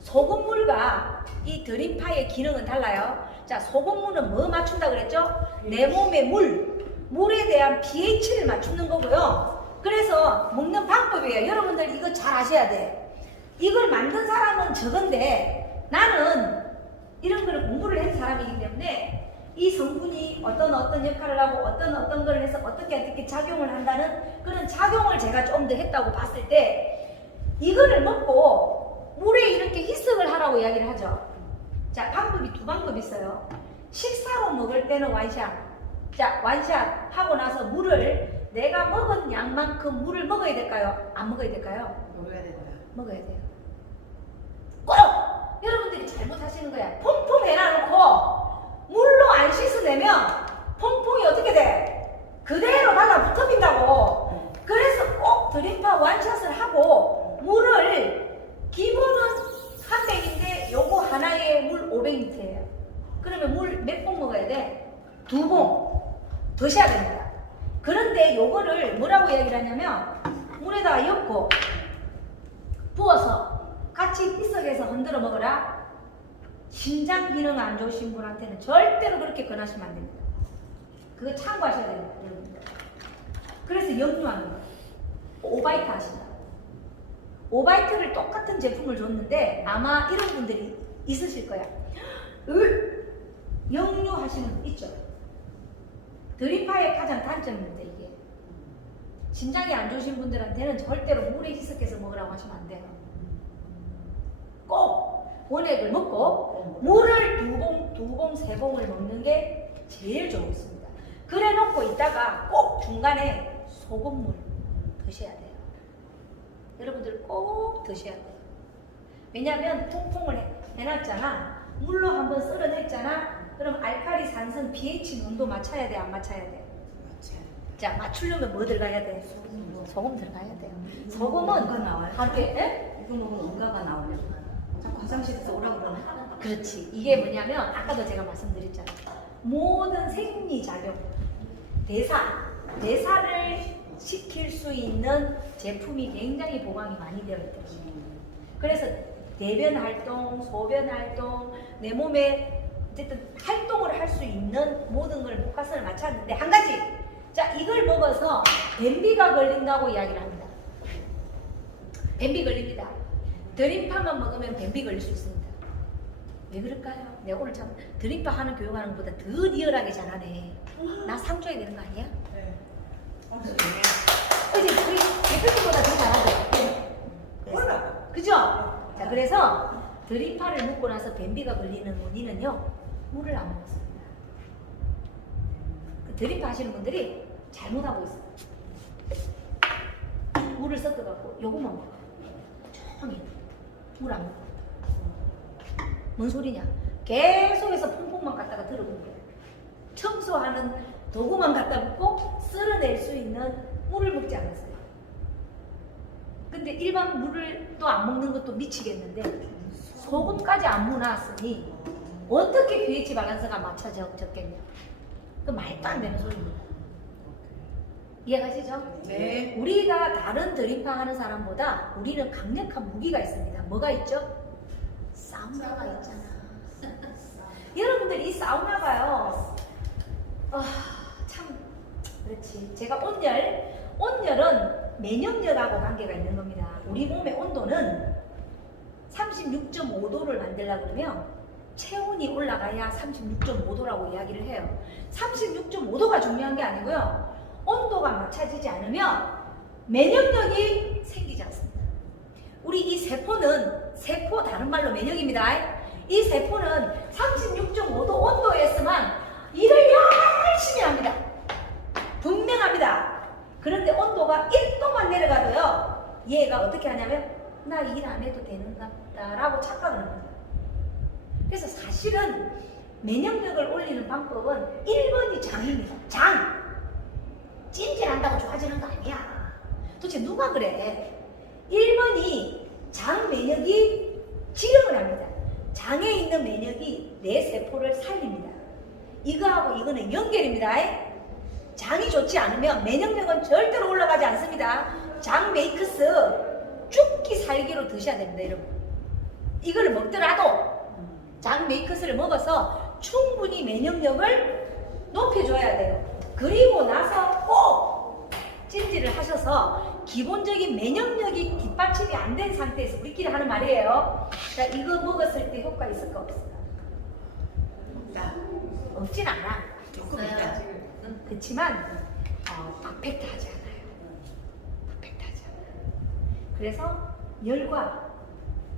소금물과 이 드림파의 기능은 달라요. 자, 소금물은 뭐 맞춘다 그랬죠? 내 몸의 물에 대한 pH를 맞추는 거고요. 그래서 먹는 방법이에요. 여러분들 이거 잘 아셔야 돼. 이걸 만든 사람은 적은데 나는 이런 거를 공부를 한 사람이기 때문에 이 성분이 어떤 역할을 하고 어떤 걸 해서 어떻게 작용을 한다는 그런 작용을 제가 좀 더 했다고 봤을 때 이거를 먹고 물에 이렇게 희석을 하라고 이야기를 하죠. 자, 방법이 두 방법이 있어요. 식사로 먹을 때는 원샷. 자, 원샷 하고 나서 물을 내가 먹은 양만큼 물을 먹어야 될까요? 안 먹어야 될까요? 먹어야 된다. 먹어야 돼요. 꼭! 여러분들이 잘못하시는 거야. 퐁퐁 해놔놓고 물로 안 씻어내면 퐁퐁이 어떻게 돼? 그대로 달라붙어빈다고. 그래서 꼭 드림파 원샷을 하고 물을 기본은 한 병인데 요거 하나에 물 500ml예요. 그러면 물 몇 봉 먹어야 돼? 2봉 드셔야 됩니다. 그런데 요거를 뭐라고 이야기를 하냐면 물에다가 엮고 부어서 같이 희석해서 흔들어 먹어라. 심장 기능 안 좋으신 분한테는 절대로 그렇게 권하시면 안 됩니다. 그거 참고하셔야 됩니다, 여러분들. 그래서 역류하는 거예요. 오바이트 하신다. 오바이트를 똑같은 제품을 줬는데 아마 이런 분들이 있으실 거야. 하시는 분 있죠. 드림파의 가장 단점입니다. 이게 심장이 안 좋으신 분들한테는 절대로 물에 희석해서 먹으라고 하시면 안 돼요. 꼭 원액을 먹고 물을 두 봉, 세 봉을 먹는 게 제일 좋습니다. 그래 놓고 있다가 꼭 중간에 소금물 드셔야 돼요. 여러분들 꼭 드셔야 돼요. 왜냐하면 통풍을 해놨잖아. 물로 한번 썰어냈잖아. 그럼 알칼리 산성 pH 농도 맞춰야 돼, 안 맞춰야 돼? 자, 맞추려면 뭐 들어가야 돼? 소금 들어가야 돼요. 소금은 응가 나와요? 함께, 에? 이거 먹으면 응가가 나오네. 자꾸 화장실에서 오라고 그러네. 그렇지. 이게 뭐냐면 아까도 제가 말씀드렸잖아요. 모든 생리작용, 대사를 시킬 수 있는 제품이 굉장히 보강이 많이 되어 있대요. 그래서 대변 활동, 소변 활동, 내 몸에 어쨌든 활동을 할 수 있는 모든 걸 포커스를 맞췄는데 한 가지, 자 이걸 먹어서 변비가 걸린다고 이야기를 합니다. 변비 걸립니다. 드림파만 먹으면 변비 걸릴 수 있습니다. 왜 그럴까요? 내가 오늘 참 드림파 하는 교육하는 것보다 더 리얼하게 잘하네. 나 상 줘야 되는 거 아니야? 네. 그치? 우리 대표님보다 더 잘하죠? 몰라. 그죠? 자, 그래서 드림파를 먹고 나서 변비가 걸리는 원인은요, 물을 안 먹었습니다. 그 드림파 하시는 분들이 잘못하고 있어요. 물을 섞어갖고 요것만 먹어요. 조용히 물 안 먹어. 뭔 소리냐? 계속해서 퐁퐁만 갖다가 들어보는 거예요. 청소하는 도구만 갖다 놓고 쓸어낼 수 있는 물을 먹지 않았어요. 근데 일반 물을 또 안 먹는 것도 미치겠는데 소금까지 안 무놨으니 어떻게 pH 밸런스가 맞춰졌겠냐? 그 말도 안 되는 소리입니다. 이해가시죠? 네. 우리가 다른 드림파 하는 사람보다 우리는 강력한 무기가 있습니다. 뭐가 있죠? 사우나가 있잖아. 여러분들 이 사우나가요. 참 그렇지. 제가 온열은 면역력하고 관계가 있는 겁니다. 우리 몸의 온도는 36.5도를 만들려고 그러면 체온이 올라가야 36.5도라고 이야기를 해요. 36.5도가 중요한 게 아니고요. 온도가 맞춰지지 않으면 면역력이 생기지 않습니다. 우리 이 세포 다른 말로 면역입니다. 이 세포는 36.5도 온도에서만 일을 열심히 합니다. 분명합니다. 그런데 온도가 1도만 내려가도요, 얘가 어떻게 하냐면 나 일 안 해도 되는가 보다라고 착각을 합니다. 그래서 사실은 면역력을 올리는 방법은 1번이 장입니다. 장! 찜질한다고 좋아지는 거 아니야. 도대체 누가 그래? 1번이 장 면역이 지령을 합니다. 장에 있는 면역이 내 세포를 살립니다. 이거하고 이거는 연결입니다. 장이 좋지 않으면 면역력은 절대로 올라가지 않습니다. 장 메이크스 죽기 살기로 드셔야 됩니다, 여러분. 이거를 먹더라도 장 메이크스를 먹어서 충분히 면역력을 높여줘야 돼요. 그리고 나서 꼭 찜질을 하셔서 기본적인 면역력이 뒷받침이 안 된 상태에서 우리끼리 하는 말이에요. 자, 이거 먹었을 때 효과 있을까 없을까? 없진 않아. 조금 있다. 그렇지만 퍼펙트하지 않아요. 퍼펙트하지 않아요. 그래서 열과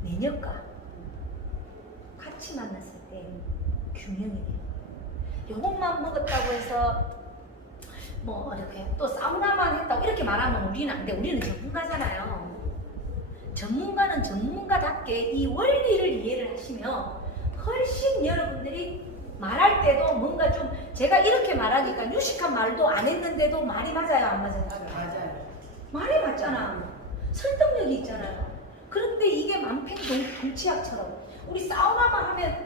면역과 같이 만났을 때 균형이 돼요. 요것만 먹었다고 해서 뭐 이렇게 또 사우나만 했다고 이렇게 말하면 우리는 안 돼. 우리는 전문가잖아요. 전문가는 전문가답게 이 원리를 이해를 하시면 훨씬 여러분들이 말할 때도 뭔가 좀 제가 이렇게 말하니까 유식한 말도 안 했는데도 말이 맞아요, 안 맞아요? 맞아요. 말이 맞잖아. 설득력이 있잖아요. 그런데 이게 만팽동치약처럼 우리 사우나만 하면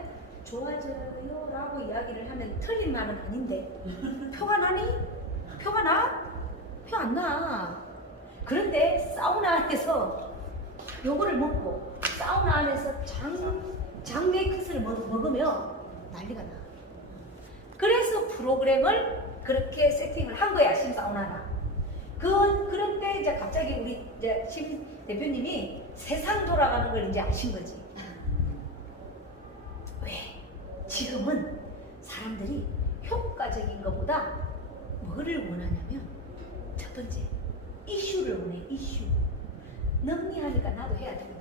좋아져요 라고 이야기를 하면 틀린 말은 아닌데 표가 나니? 표가 나? 표 안 나. 그런데 사우나 안에서 요거를 먹고 사우나 안에서 장 메이크스를 먹으면 난리가 나. 그래서 프로그램을 그렇게 세팅을 한 거야, 심사우나가. 그런데 이제 갑자기 우리 이제 심 대표님이 세상 돌아가는 걸 이제 아신 거지. 왜? 지금은 사람들이 것보다 뭐를 원하냐면 첫 번째 이슈를 원해. 이슈. 넘니하니까 나도 해야 되는 게.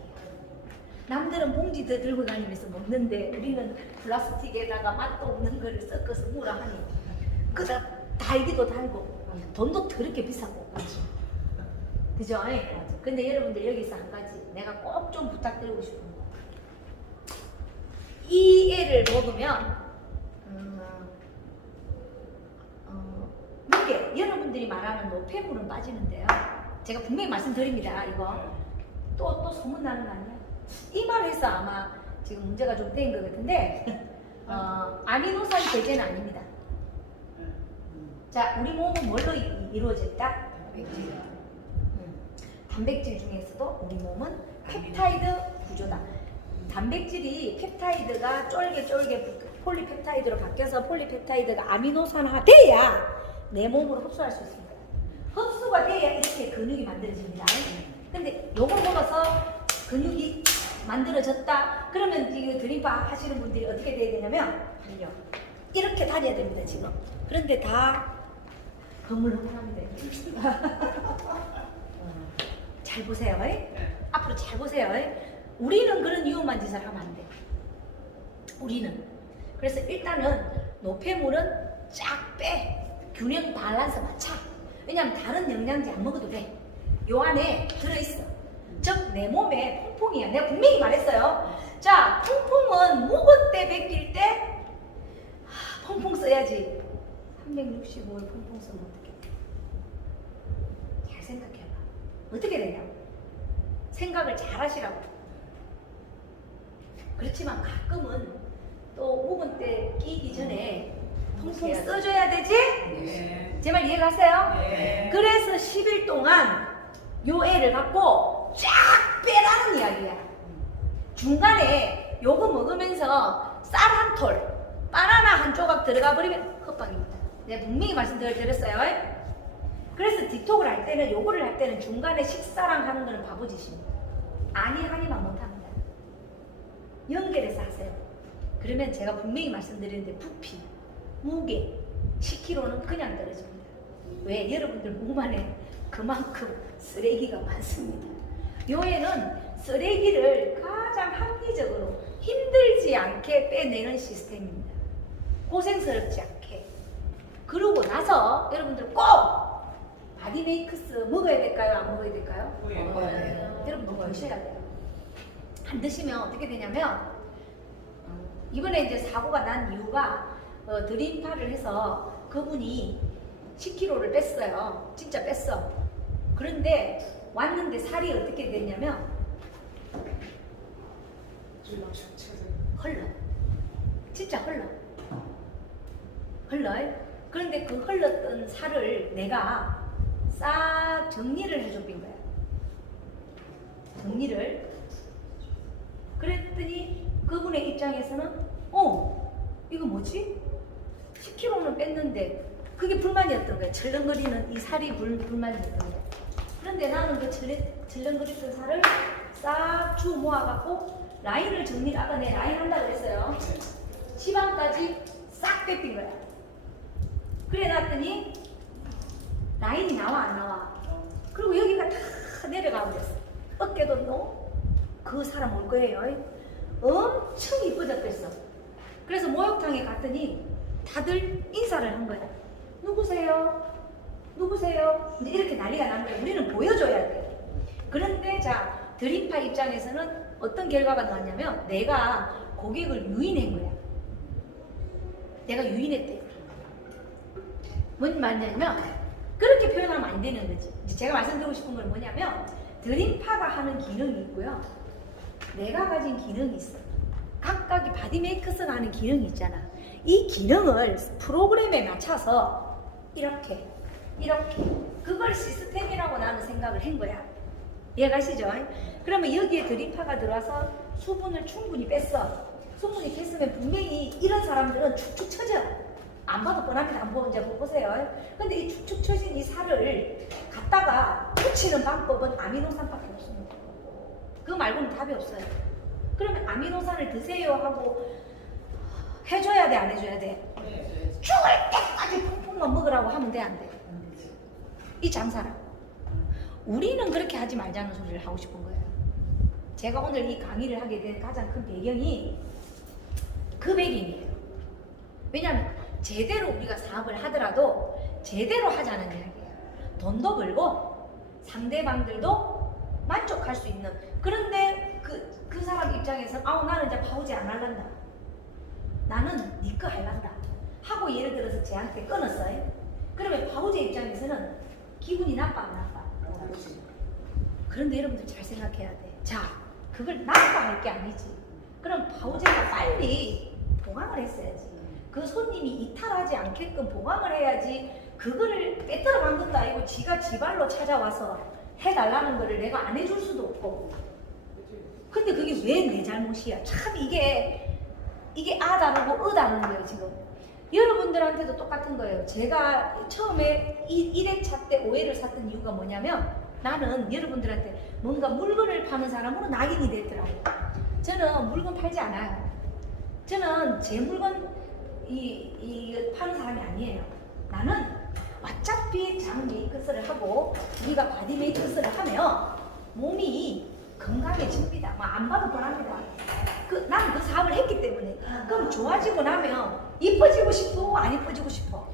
남들은 봉지 더 들고 다니면서 먹는데 우리는 플라스틱에다가 맛도 없는 거를 섞어서 뭐라 하니. 그다 달기도 달고 돈도 더럽게 비싸고. 그죠? 근데 여러분들 여기서 한 가지 내가 꼭 좀 부탁드리고 싶은 거. 이 애를 먹으면 무게, 여러분들이 말하는 노폐물은 빠지는데요. 제가 분명히 말씀드립니다. 이거 또 소문나는 거 아니야? 이 말해서 아마 지금 문제가 좀 된 것 같은데 아미노산 제제는 아닙니다. 자, 우리 몸은 뭘로 이루어졌다? 단백질 중에서도 우리 몸은 펩타이드 구조다. 단백질이 펩타이드가 쫄게 폴리펩타이드로 바뀌어서 폴리펩타이드가 아미노산화 돼야 내 몸으로 흡수할 수 있습니다. 흡수가 돼야 이렇게 근육이 만들어집니다. 근데 요걸 먹어서 근육이 만들어졌다. 그러면 지금 드림파 하시는 분들이 어떻게 돼야 되냐면 이렇게 다녀야 됩니다. 지금. 그런데 다 허물허물합니다. 잘 보세요. 앞으로 잘 보세요. 우리는 그런 위험한 짓을 하면 안 돼. 우리는. 그래서 일단은 노폐물은 쫙 빼. 균형 밸런스 맞춰. 왜냐면 다른 영양제 안 먹어도 돼. 요 안에 들어있어. 즉 내 몸에 퐁퐁이야. 내가 분명히 말했어요. 자, 퐁퐁은 묵을 때 벗길 때 퐁퐁 써야지. 365일 퐁퐁 쓰면 어떡해. 잘 생각해봐. 어떻게 되냐고. 생각을 잘 하시라고. 그렇지만 가끔은 또 묵은 때 끼기 전에 퐁퐁 써줘야 되지? 네. 제 말 이해가세요? 네. 그래서 10일 동안 요 애를 갖고 쫙 빼라는 이야기야. 중간에 요거 먹으면서 쌀 한 톨, 바나나 한 조각 들어가 버리면 헛방입니다. 내가 분명히 말씀드렸어요. 그래서 디톡을 할 때는, 요거를 할 때는 중간에 식사랑 하는 거는 바보짓입니다. 하니만 못합니다. 연결해서 하세요. 그러면 제가 분명히 말씀드리는데 부피, 무게, 10kg는 그냥 떨어집니다. 왜? 여러분들 몸 안에 그만큼 쓰레기가 많습니다. 요애는 쓰레기를 가장 합리적으로 힘들지 않게 빼내는 시스템입니다. 고생스럽지 않게. 그러고 나서 여러분들 꼭 바디메이크스 먹어야 될까요? 안 먹어야 될까요? 먹어야 돼요. 여러분 드셔야 돼요. 안 드시면 어떻게 되냐면 이번에 이제 사고가 난 이유가 드림파를 해서 그분이 10kg를 뺐어요. 진짜 뺐어. 그런데 왔는데 살이 어떻게 됐냐면 흘러. 진짜 흘러. 그런데 그 흘렀던 살을 내가 싹 정리를 해줘본 거야. 정리를. 그랬더니 그분의 입장에서는 이거 뭐지? 10kg는 뺐는데 그게 불만이었던 거야. 철렁거리는 이 살이 불만이었던 거야. 그런데 나는 그 철렁거리던 살을 싹 주 모아갖고 라인을 정리를, 아까 내 라인 한다고 그랬어요. 지방까지 싹 뺏긴 거야. 그래 놨더니 라인이 나와 안 나와. 그리고 여기가 다 내려가고 그랬어. 어깨도 그 사람 올 거예요. 엄청 이뻐졌겠어. 그래서 목욕탕에 갔더니 다들 인사를 한 거야. 누구세요? 누구세요? 이제 이렇게 난리가 난 거야. 우리는 보여줘야 돼. 그런데 자, 드림파 입장에서는 어떤 결과가 나왔냐면 내가 고객을 유인한 거야. 내가 유인했대. 뭔 말이냐면 그렇게 표현하면 안 되는 거지. 이제 제가 말씀드리고 싶은 건 뭐냐면 드림파가 하는 기능이 있고요. 내가 가진 기능이 있어. 각각이 바디메이크스가 하는 기능이 있잖아. 이 기능을 프로그램에 맞춰서 이렇게 그걸 시스템이라고 나는 생각을 한 거야. 이해가시죠? 그러면 여기에 드림파가 들어와서 수분을 충분히 뺐어. 수분이 뺐으면 분명히 이런 사람들은 축축 처져. 안 봐도 뻔합니다. 안 보면 이제 보세요. 근데 이 축축 처진 이 살을 갖다가 붙이는 방법은 아미노산밖에 없습니다. 그거 말고는 답이 없어요. 그러면 아미노산을 드세요 하고 해줘야 돼, 안 해줘야 돼? 죽을 때까지 퐁퐁 것만 먹으라고 하면 돼, 안 돼? 이 장사라. 우리는 그렇게 하지 말자는 소리를 하고 싶은 거예요. 제가 오늘 이 강의를 하게 된 가장 큰 배경이 금액이에요. 왜냐하면 제대로 우리가 사업을 하더라도 제대로 하자는 이야기예요. 돈도 벌고 상대방들도 만족할 수 있는. 그런데 그 사람 입장에서 나는 이제 파우제 안 할란다. 나는 네 거 할란다. 하고 예를 들어서 쟤한테 끊었어요. 그러면 파우제 입장에서는 기분이 나빠 안 나빠? 그런데 여러분들 잘 생각해야 돼. 자, 그걸 나빠할 게 아니지. 그럼 파우제가 빨리 보강을 했어야지. 그 손님이 이탈하지 않게끔 보강을 해야지. 그거를 빼뜨려 만든다 이거 지가 지발로 찾아와서 해달라는 거를 내가 안 해줄 수도 없고. 근데 그게 왜 내 잘못이야? 참 이게 아 다르고 다른 거예요 지금. 여러분들한테도 똑같은 거예요. 제가 처음에 1회차 때 오해를 샀던 이유가 뭐냐면 나는 여러분들한테 뭔가 물건을 파는 사람으로 낙인이 됐더라고요. 저는 물건 팔지 않아요. 저는 제 물건 파는 사람이 아니에요. 나는 어차피 장 메이크업을 하고 우리가 바디 메이크업을 하면 몸이 건강해집니다. 안 봐도 뻔합니다. 나는 그 사업을 했기 때문에. 그럼 좋아지고 나면 이뻐지고 싶어? 안 이뻐지고 싶어?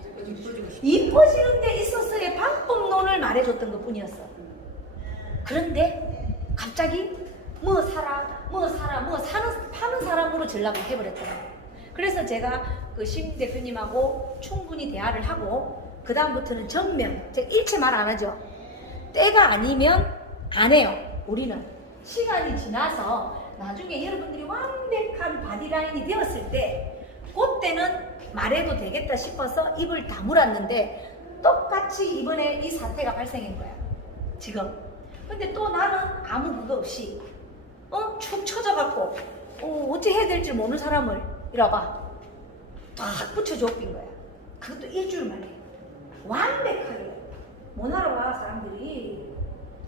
이뻐지는 데 있어서의 방법론을 말해줬던 것 뿐이었어. 그런데 갑자기 파는 사람으로 전락을 해버렸더라고요. 그래서 제가 그 심 대표님하고 충분히 대화를 하고 그 다음부터는 전면, 제가 일체 말 안 하죠. 때가 아니면 안 해요. 우리는 시간이 지나서 나중에 여러분들이 완벽한 바디라인이 되었을 때 그때는 말해도 되겠다 싶어서 입을 다물었는데 똑같이 이번에 이 사태가 발생한 거야 지금. 근데 또 나는 아무 그거 없이 축 처져갖고 어찌 해야 될지 모르는 사람을 이라봐 딱 붙여줬긴 거야. 그것도 일주일 만에 완벽하게 못 알아봐 사람들이.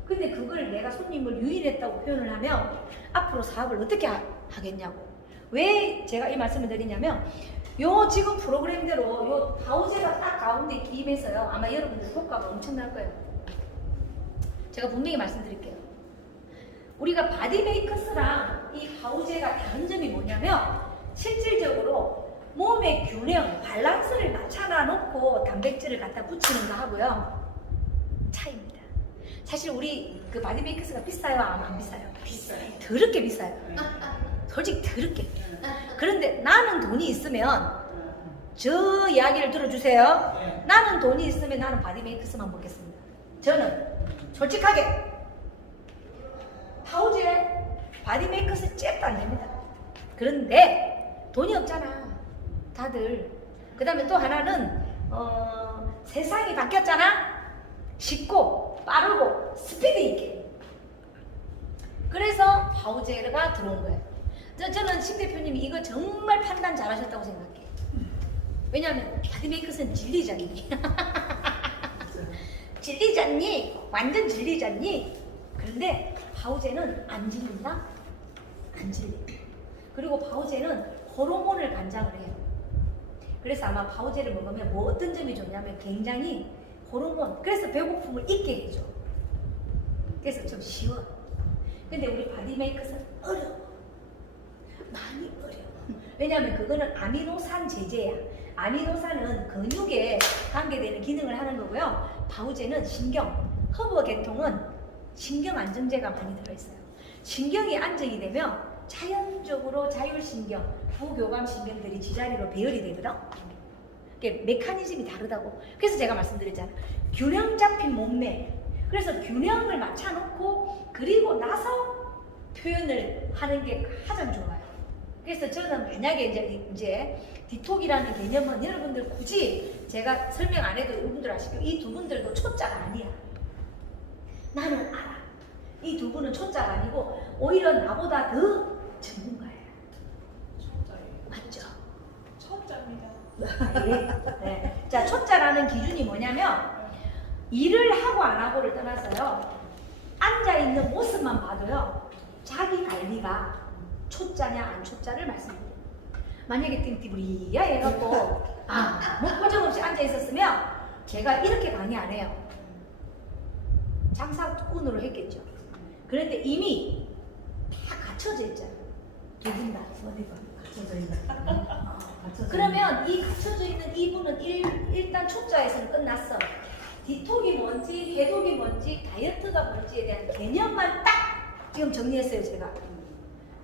근데 그걸 내가 손님을 유인했다고 표현을 하면 앞으로 사업을 어떻게 하겠냐고. 왜 제가 이 말씀을 드리냐면 요 지금 프로그램대로 요 파우제가 딱 가운데 기입해서요 아마 여러분들 효과가 엄청날 거예요. 제가 분명히 말씀드릴게요. 우리가 바디 메이크업랑 이 파우제가 다른 점이 뭐냐면 실질적으로 몸의 균형, 밸런스를 맞춰놔 놓고 단백질을 갖다 붙이는 거 하고요 차이입니다. 사실 우리 그 바디 메이크업가 비싸요? 안 비싸요? 비싸요. 더럽게 비싸요. 솔직히 더럽게. 그런데 나는 돈이 있으면 저 이야기를 들어주세요. 나는 돈이 있으면 나는 바디 메이크업만 먹겠습니다. 저는 솔직하게 파우제 바디 메이크업은 잽도 안 됩니다. 그런데 돈이 없잖아 다들. 그 다음에 또 하나는 세상이 바뀌었잖아. 쉽고 빠르고 스피드 있게. 그래서 파우제가 들어온 거예요. 저는 심 대표님이 이거 정말 판단 잘하셨다고 생각해. 왜냐하면 바디 메이크업은 진리잖니. 진리잖니. 완전 진리잖니. 그런데 파우제는 안 질린다? 안 질려. 그리고 파우제는 호르몬을 관장을 해요. 그래서 아마 파우제를 먹으면 뭐 어떤 점이 좋냐면 굉장히 호르몬, 그래서 배고픔을 잊게 해줘. 그래서 좀 쉬워. 근데 우리 바디 메이크업은 어려워. 많이 어려워. 왜냐하면 그거는 아미노산 제제야. 아미노산은 근육에 관계되는 기능을 하는 거고요. 파우제는 신경, 허브 계통은 신경 안정제가 많이 들어있어요. 신경이 안정이 되면 자연적으로 자율신경, 부교감신경들이 제자리로 배열이 되거든. 이게 메커니즘이 다르다고. 그래서 제가 말씀드렸잖아요. 균형 잡힌 몸매. 그래서 균형을 맞춰놓고 그리고 나서 표현을 하는 게 가장 좋아요. 그래서 저는 만약에 이제 디톡이라는 개념은 여러분들 굳이 제가 설명 안 해도 여러분들 아시고 이 두 분들도 초짜가 아니야. 나는 알아. 이 두 분은 초짜가 아니고 오히려 나보다 더 전문가예요. 초짜예요. 맞죠? 초짜입니다. 네. 자, 초짜라는 기준이 뭐냐면 일을 하고 안 하고를 떠나서요. 앉아있는 모습만 봐도요. 자기 관리가 초짜냐 안 초짜를 말씀드려요. 만약에 띵띠부리야 해갖고 목 고정 없이 앉아 있었으면 제가 이렇게 강의 안 해요. 장사꾼으로 했겠죠. 그런데 이미 다 갖춰져 있잖아요. 두 분 다 어디가 갖춰져 있나? 그러면 이 갖춰져 있는 이분은 일단 초짜에서는 끝났어. 디톡이 뭔지, 해독이 뭔지, 다이어트가 뭔지에 대한 개념만 딱 지금 정리했어요, 제가.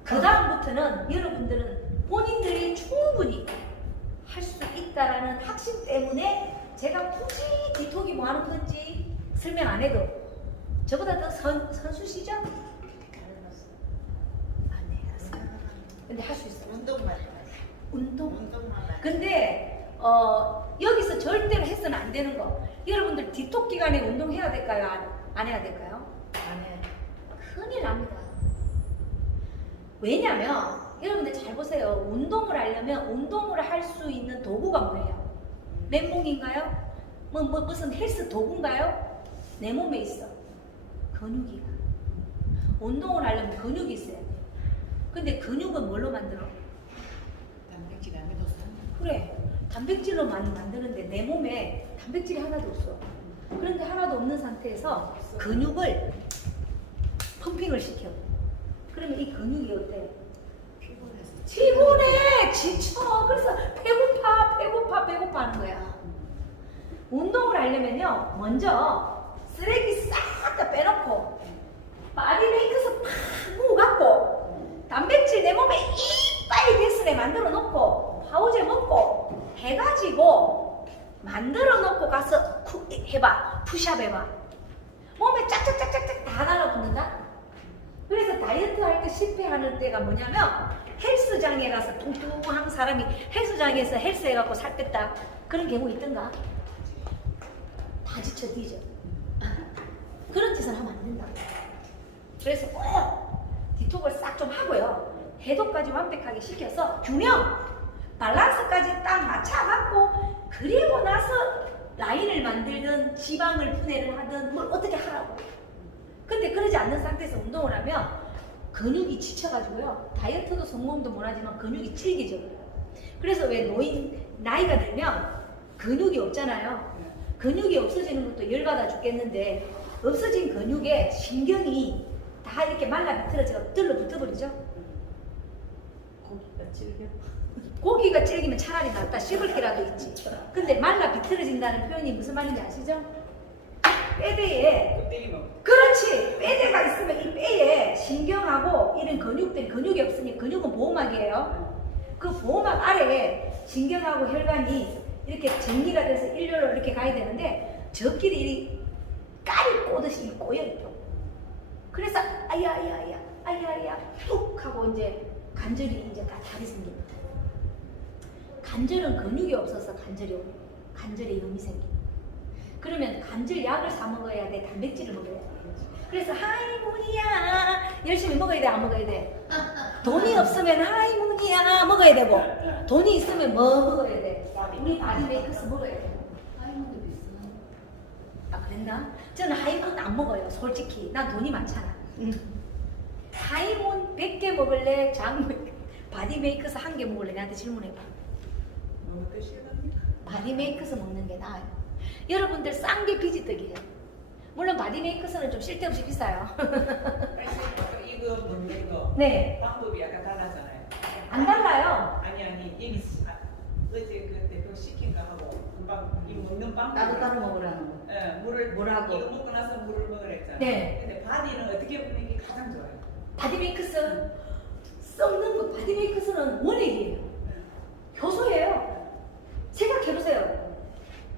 그 다음부터는 여러분들은 본인들이 충분히 할 수 있다라는 확신 때문에 제가 굳이 디톡이 뭐 하는 건지 설명 안 해도 저보다 더 선수시죠? 안 해요. 근데 할 수 있어요. 운동만. 운동만. 해. 근데 여기서 절대로 해서는 안 되는 거. 여러분들 디톡 기간에 운동해야 될까요? 안 해야 될까요? 안 해. 큰일 납니다. 왜냐면 여러분들 잘 보세요. 운동을 하려면 운동을 할 수 있는 도구가 뭐예요? 멘붕인가요? 무슨 헬스 도구인가요? 내 몸에 있어. 근육이가. 운동을 하려면 근육이 있어야 돼. 근데 근육은 뭘로 만들어? 단백질 아미노산. 그래. 단백질로 많이 만드는데 내 몸에 단백질이 하나도 없어. 그런데 하나도 없는 상태에서 근육을 펌핑을 시켜. 그러면 이 근육이 어때? 피곤해, 지쳐. 그래서 배고파 하는 거야. 운동을 하려면요, 먼저 쓰레기 싹 다 빼놓고 바디메이크에서 팍 모아갖고 단백질 내 몸에 이빨이 됐으네 만들어 놓고 파우제 먹고 해가지고 만들어 놓고 가서 해봐. 푸시업 해봐. 몸에 짝짝짝짝짝 다 달라붙는다. 그래서 다이어트 할 때 실패하는 때가 뭐냐면 헬스장에 가서 뚱뚱한 사람이 헬스장에서 헬스 해갖고 살 뺐다. 그런 경우 있던가? 다 지쳐 뒤져. 그런 짓을 하면 안 된다. 그래서 꼭 디톡을 싹 좀 하고요. 해독까지 완벽하게 시켜서 균형, 밸런스까지 딱 맞춰갖고 그리고 나서 라인을 만들든 지방을 분해를 하든 뭘 어떻게 하라고. 근데 그러지 않는 상태에서 운동을 하면 근육이 지쳐가지고요. 다이어트도 성공도 못하지만 근육이 질겨져요. 그래서 왜 나이가 들면 근육이 없잖아요. 근육이 없어지는 것도 열받아 죽겠는데 없어진 근육에 신경이 다 이렇게 말라 비틀어져 들러붙어버리죠. 고기가 질겨. 고기가 질기면 차라리 낫다. 씹을 게라도 있지. 근데 말라 비틀어진다는 표현이 무슨 말인지 아시죠? 뼈대에 껍데기 먹고. 그렇지. 뼈대가 있으면 이 뼈에 신경하고 이런 근육들 근육이 없으니 근육은 보호막이에요. 그 보호막 아래에 신경하고 혈관이 이렇게 정리가 돼서 일렬로 이렇게 가야 되는데 저끼리 깔이 꼬듯이 꼬여있고 그래서 아야야야 툭 하고 이제 관절이 이제 다리 생깁니다. 관절은 근육이 없어서 관절에 염이 생깁니다. 그러면 관절 약을 사 먹어야 돼? 단백질을 먹어야 돼? 그래서 하이문이야 열심히 먹어야 돼? 안 먹어야 돼? 돈이 없으면 하이문이야 먹어야 되고 돈이 있으면 뭐 먹어야 돼? 우리 바디메이크스 먹어야 돼. 하이문도 비싸. 아 그랬나? 저는 하이문 안 먹어요. 솔직히 난 돈이 많잖아. 하이문 100개 먹을래? 바디메이크스 1개 먹을래? 나한테 질문해봐. 먹을 싫어합니다. 바디메이크스 먹는 게 나아요. 여러분들 싼 게 비지떡이에요. 물론 바디메이크스는 좀 쓸데없이 비싸요. 이거 먹는 거. 네. 방법이 약간 달라잖아요. 안 달라요. 아니 이미 어제 그 대표 시킨 거 하고 금방 이 먹는 방법. 따로 먹으라는 거. 예, 물을 뭐라고? 이거 먹고 나서 물을 먹으라 했잖아요. 네. 근데 바디는 어떻게 먹는 게 가장 좋아요? 바디메이크스 썩는 거 바디메이크스는 원액이에요. 효소예요. 생각해보세요.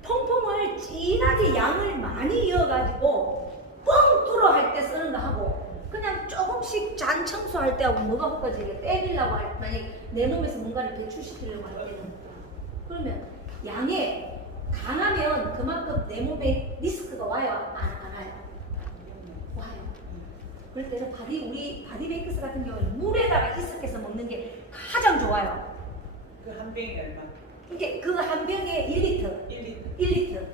퐁퐁을 진하게 양을 많이 이어가지고 뻥 뚫어 할 때 쓰는 거 하고 그냥 조금씩 잔 청소할 때하고 뭐가 바꿔지게 때리려고 할 만약에 내 몸에서 뭔가를 배출시키려고 할 때는 그러면 양에 강하면 그만큼 내 몸에 리스크가 와요? 안 와요? 와요. 그럴 때는 우리 바디메이크스 같은 경우는 물에다가 희석해서 먹는 게 가장 좋아요. 그 한 병이 얼마? 이게 그 한 병에 1리터. 1리터. 1리터.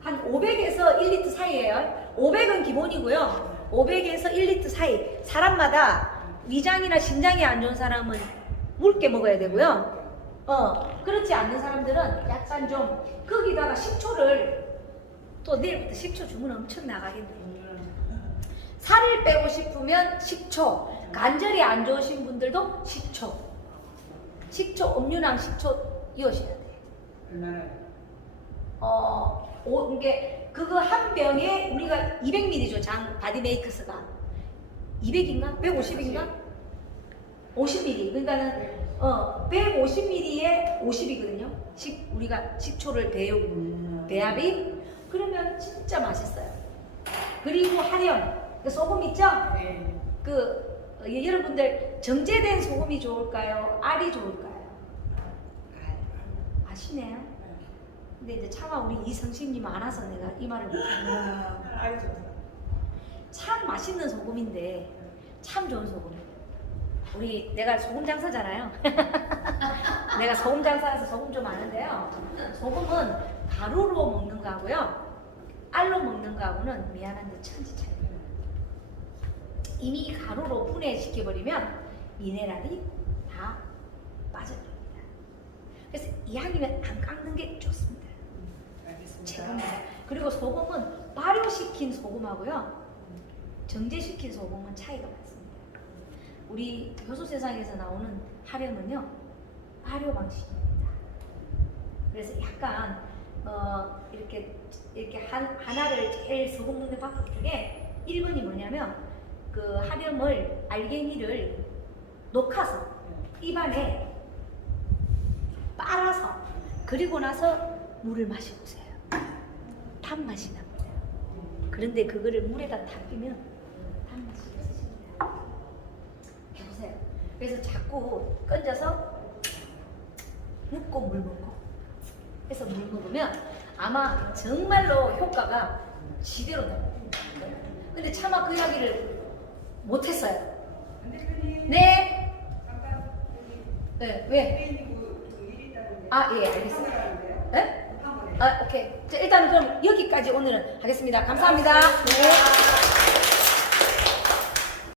한 500에서 1리터 사이예요. 500은 기본이고요. 500에서 1리터 사이. 사람마다 위장이나 심장이 안 좋은 사람은 묽게 먹어야 되고요. 그렇지 않는 사람들은 약간 좀 거기다가 식초를 또 내일부터 식초 주문 엄청 나가겠네요. 살을 빼고 싶으면 식초, 관절이 안 좋으신 분들도 식초. 식초, 음료랑 식초 이으셔야 돼요. 얼마나? 이게 그거 한 병에 우리가 200ml죠. 바디 메이크스가 200인가? 150인가? 50ml. 그러니까는 150ml에 50이거든요. 우리가 식초를 배합이 그러면 진짜 맛있어요. 그리고 한영 그 소금 있죠? 네. 여러분들 정제된 소금이 좋을까요? 알이 좋을까요? 아시네요. 근데 이제 차마 우리 이성신님 많아서 내가 이 말을 못하는 알죠. 참 맛있는 소금인데 참 좋은 소금이에요. 내가 소금 장사잖아요. 내가 소금 장사라서 소금 좀 아는데요. 소금은 가루로 먹는 거하고요, 알로 먹는 거하고는 미안한데 천지 차이예요. 이미 가루로 분해시켜버리면 미네랄이 다 빠져버립니다. 그래서 이왕이면 안 깎는 게 좋습니다. 알겠습니다. 최고입니다. 그리고 소금은 발효시킨 소금하고요, 정제시킨 소금은 차이가 많습니다. 우리 효소세상에서 나오는 하령은요, 발효 방식입니다. 그래서 약간 이렇게 하나를 제일 소금 먹는 방법 중에 1번이 뭐냐면 그 하령을 알갱이를 녹아서 입안에 빨아서 그리고 나서 물을 마셔보세요. 단맛이 납니다. 그런데 그거를 물에다 타피면 단맛이 없으십니다. 해보세요. 그래서 자꾸 건져서 묻고 물 먹고 해서 물 먹으면 아마 정말로 효과가 지대로 나요. 근데 차마 그 이야기를 못했어요. 네. 네, 왜? 아, 예, 알겠습니다. 네? 오케이. 자, 일단 그럼 여기까지 오늘은 하겠습니다. 감사합니다. 네.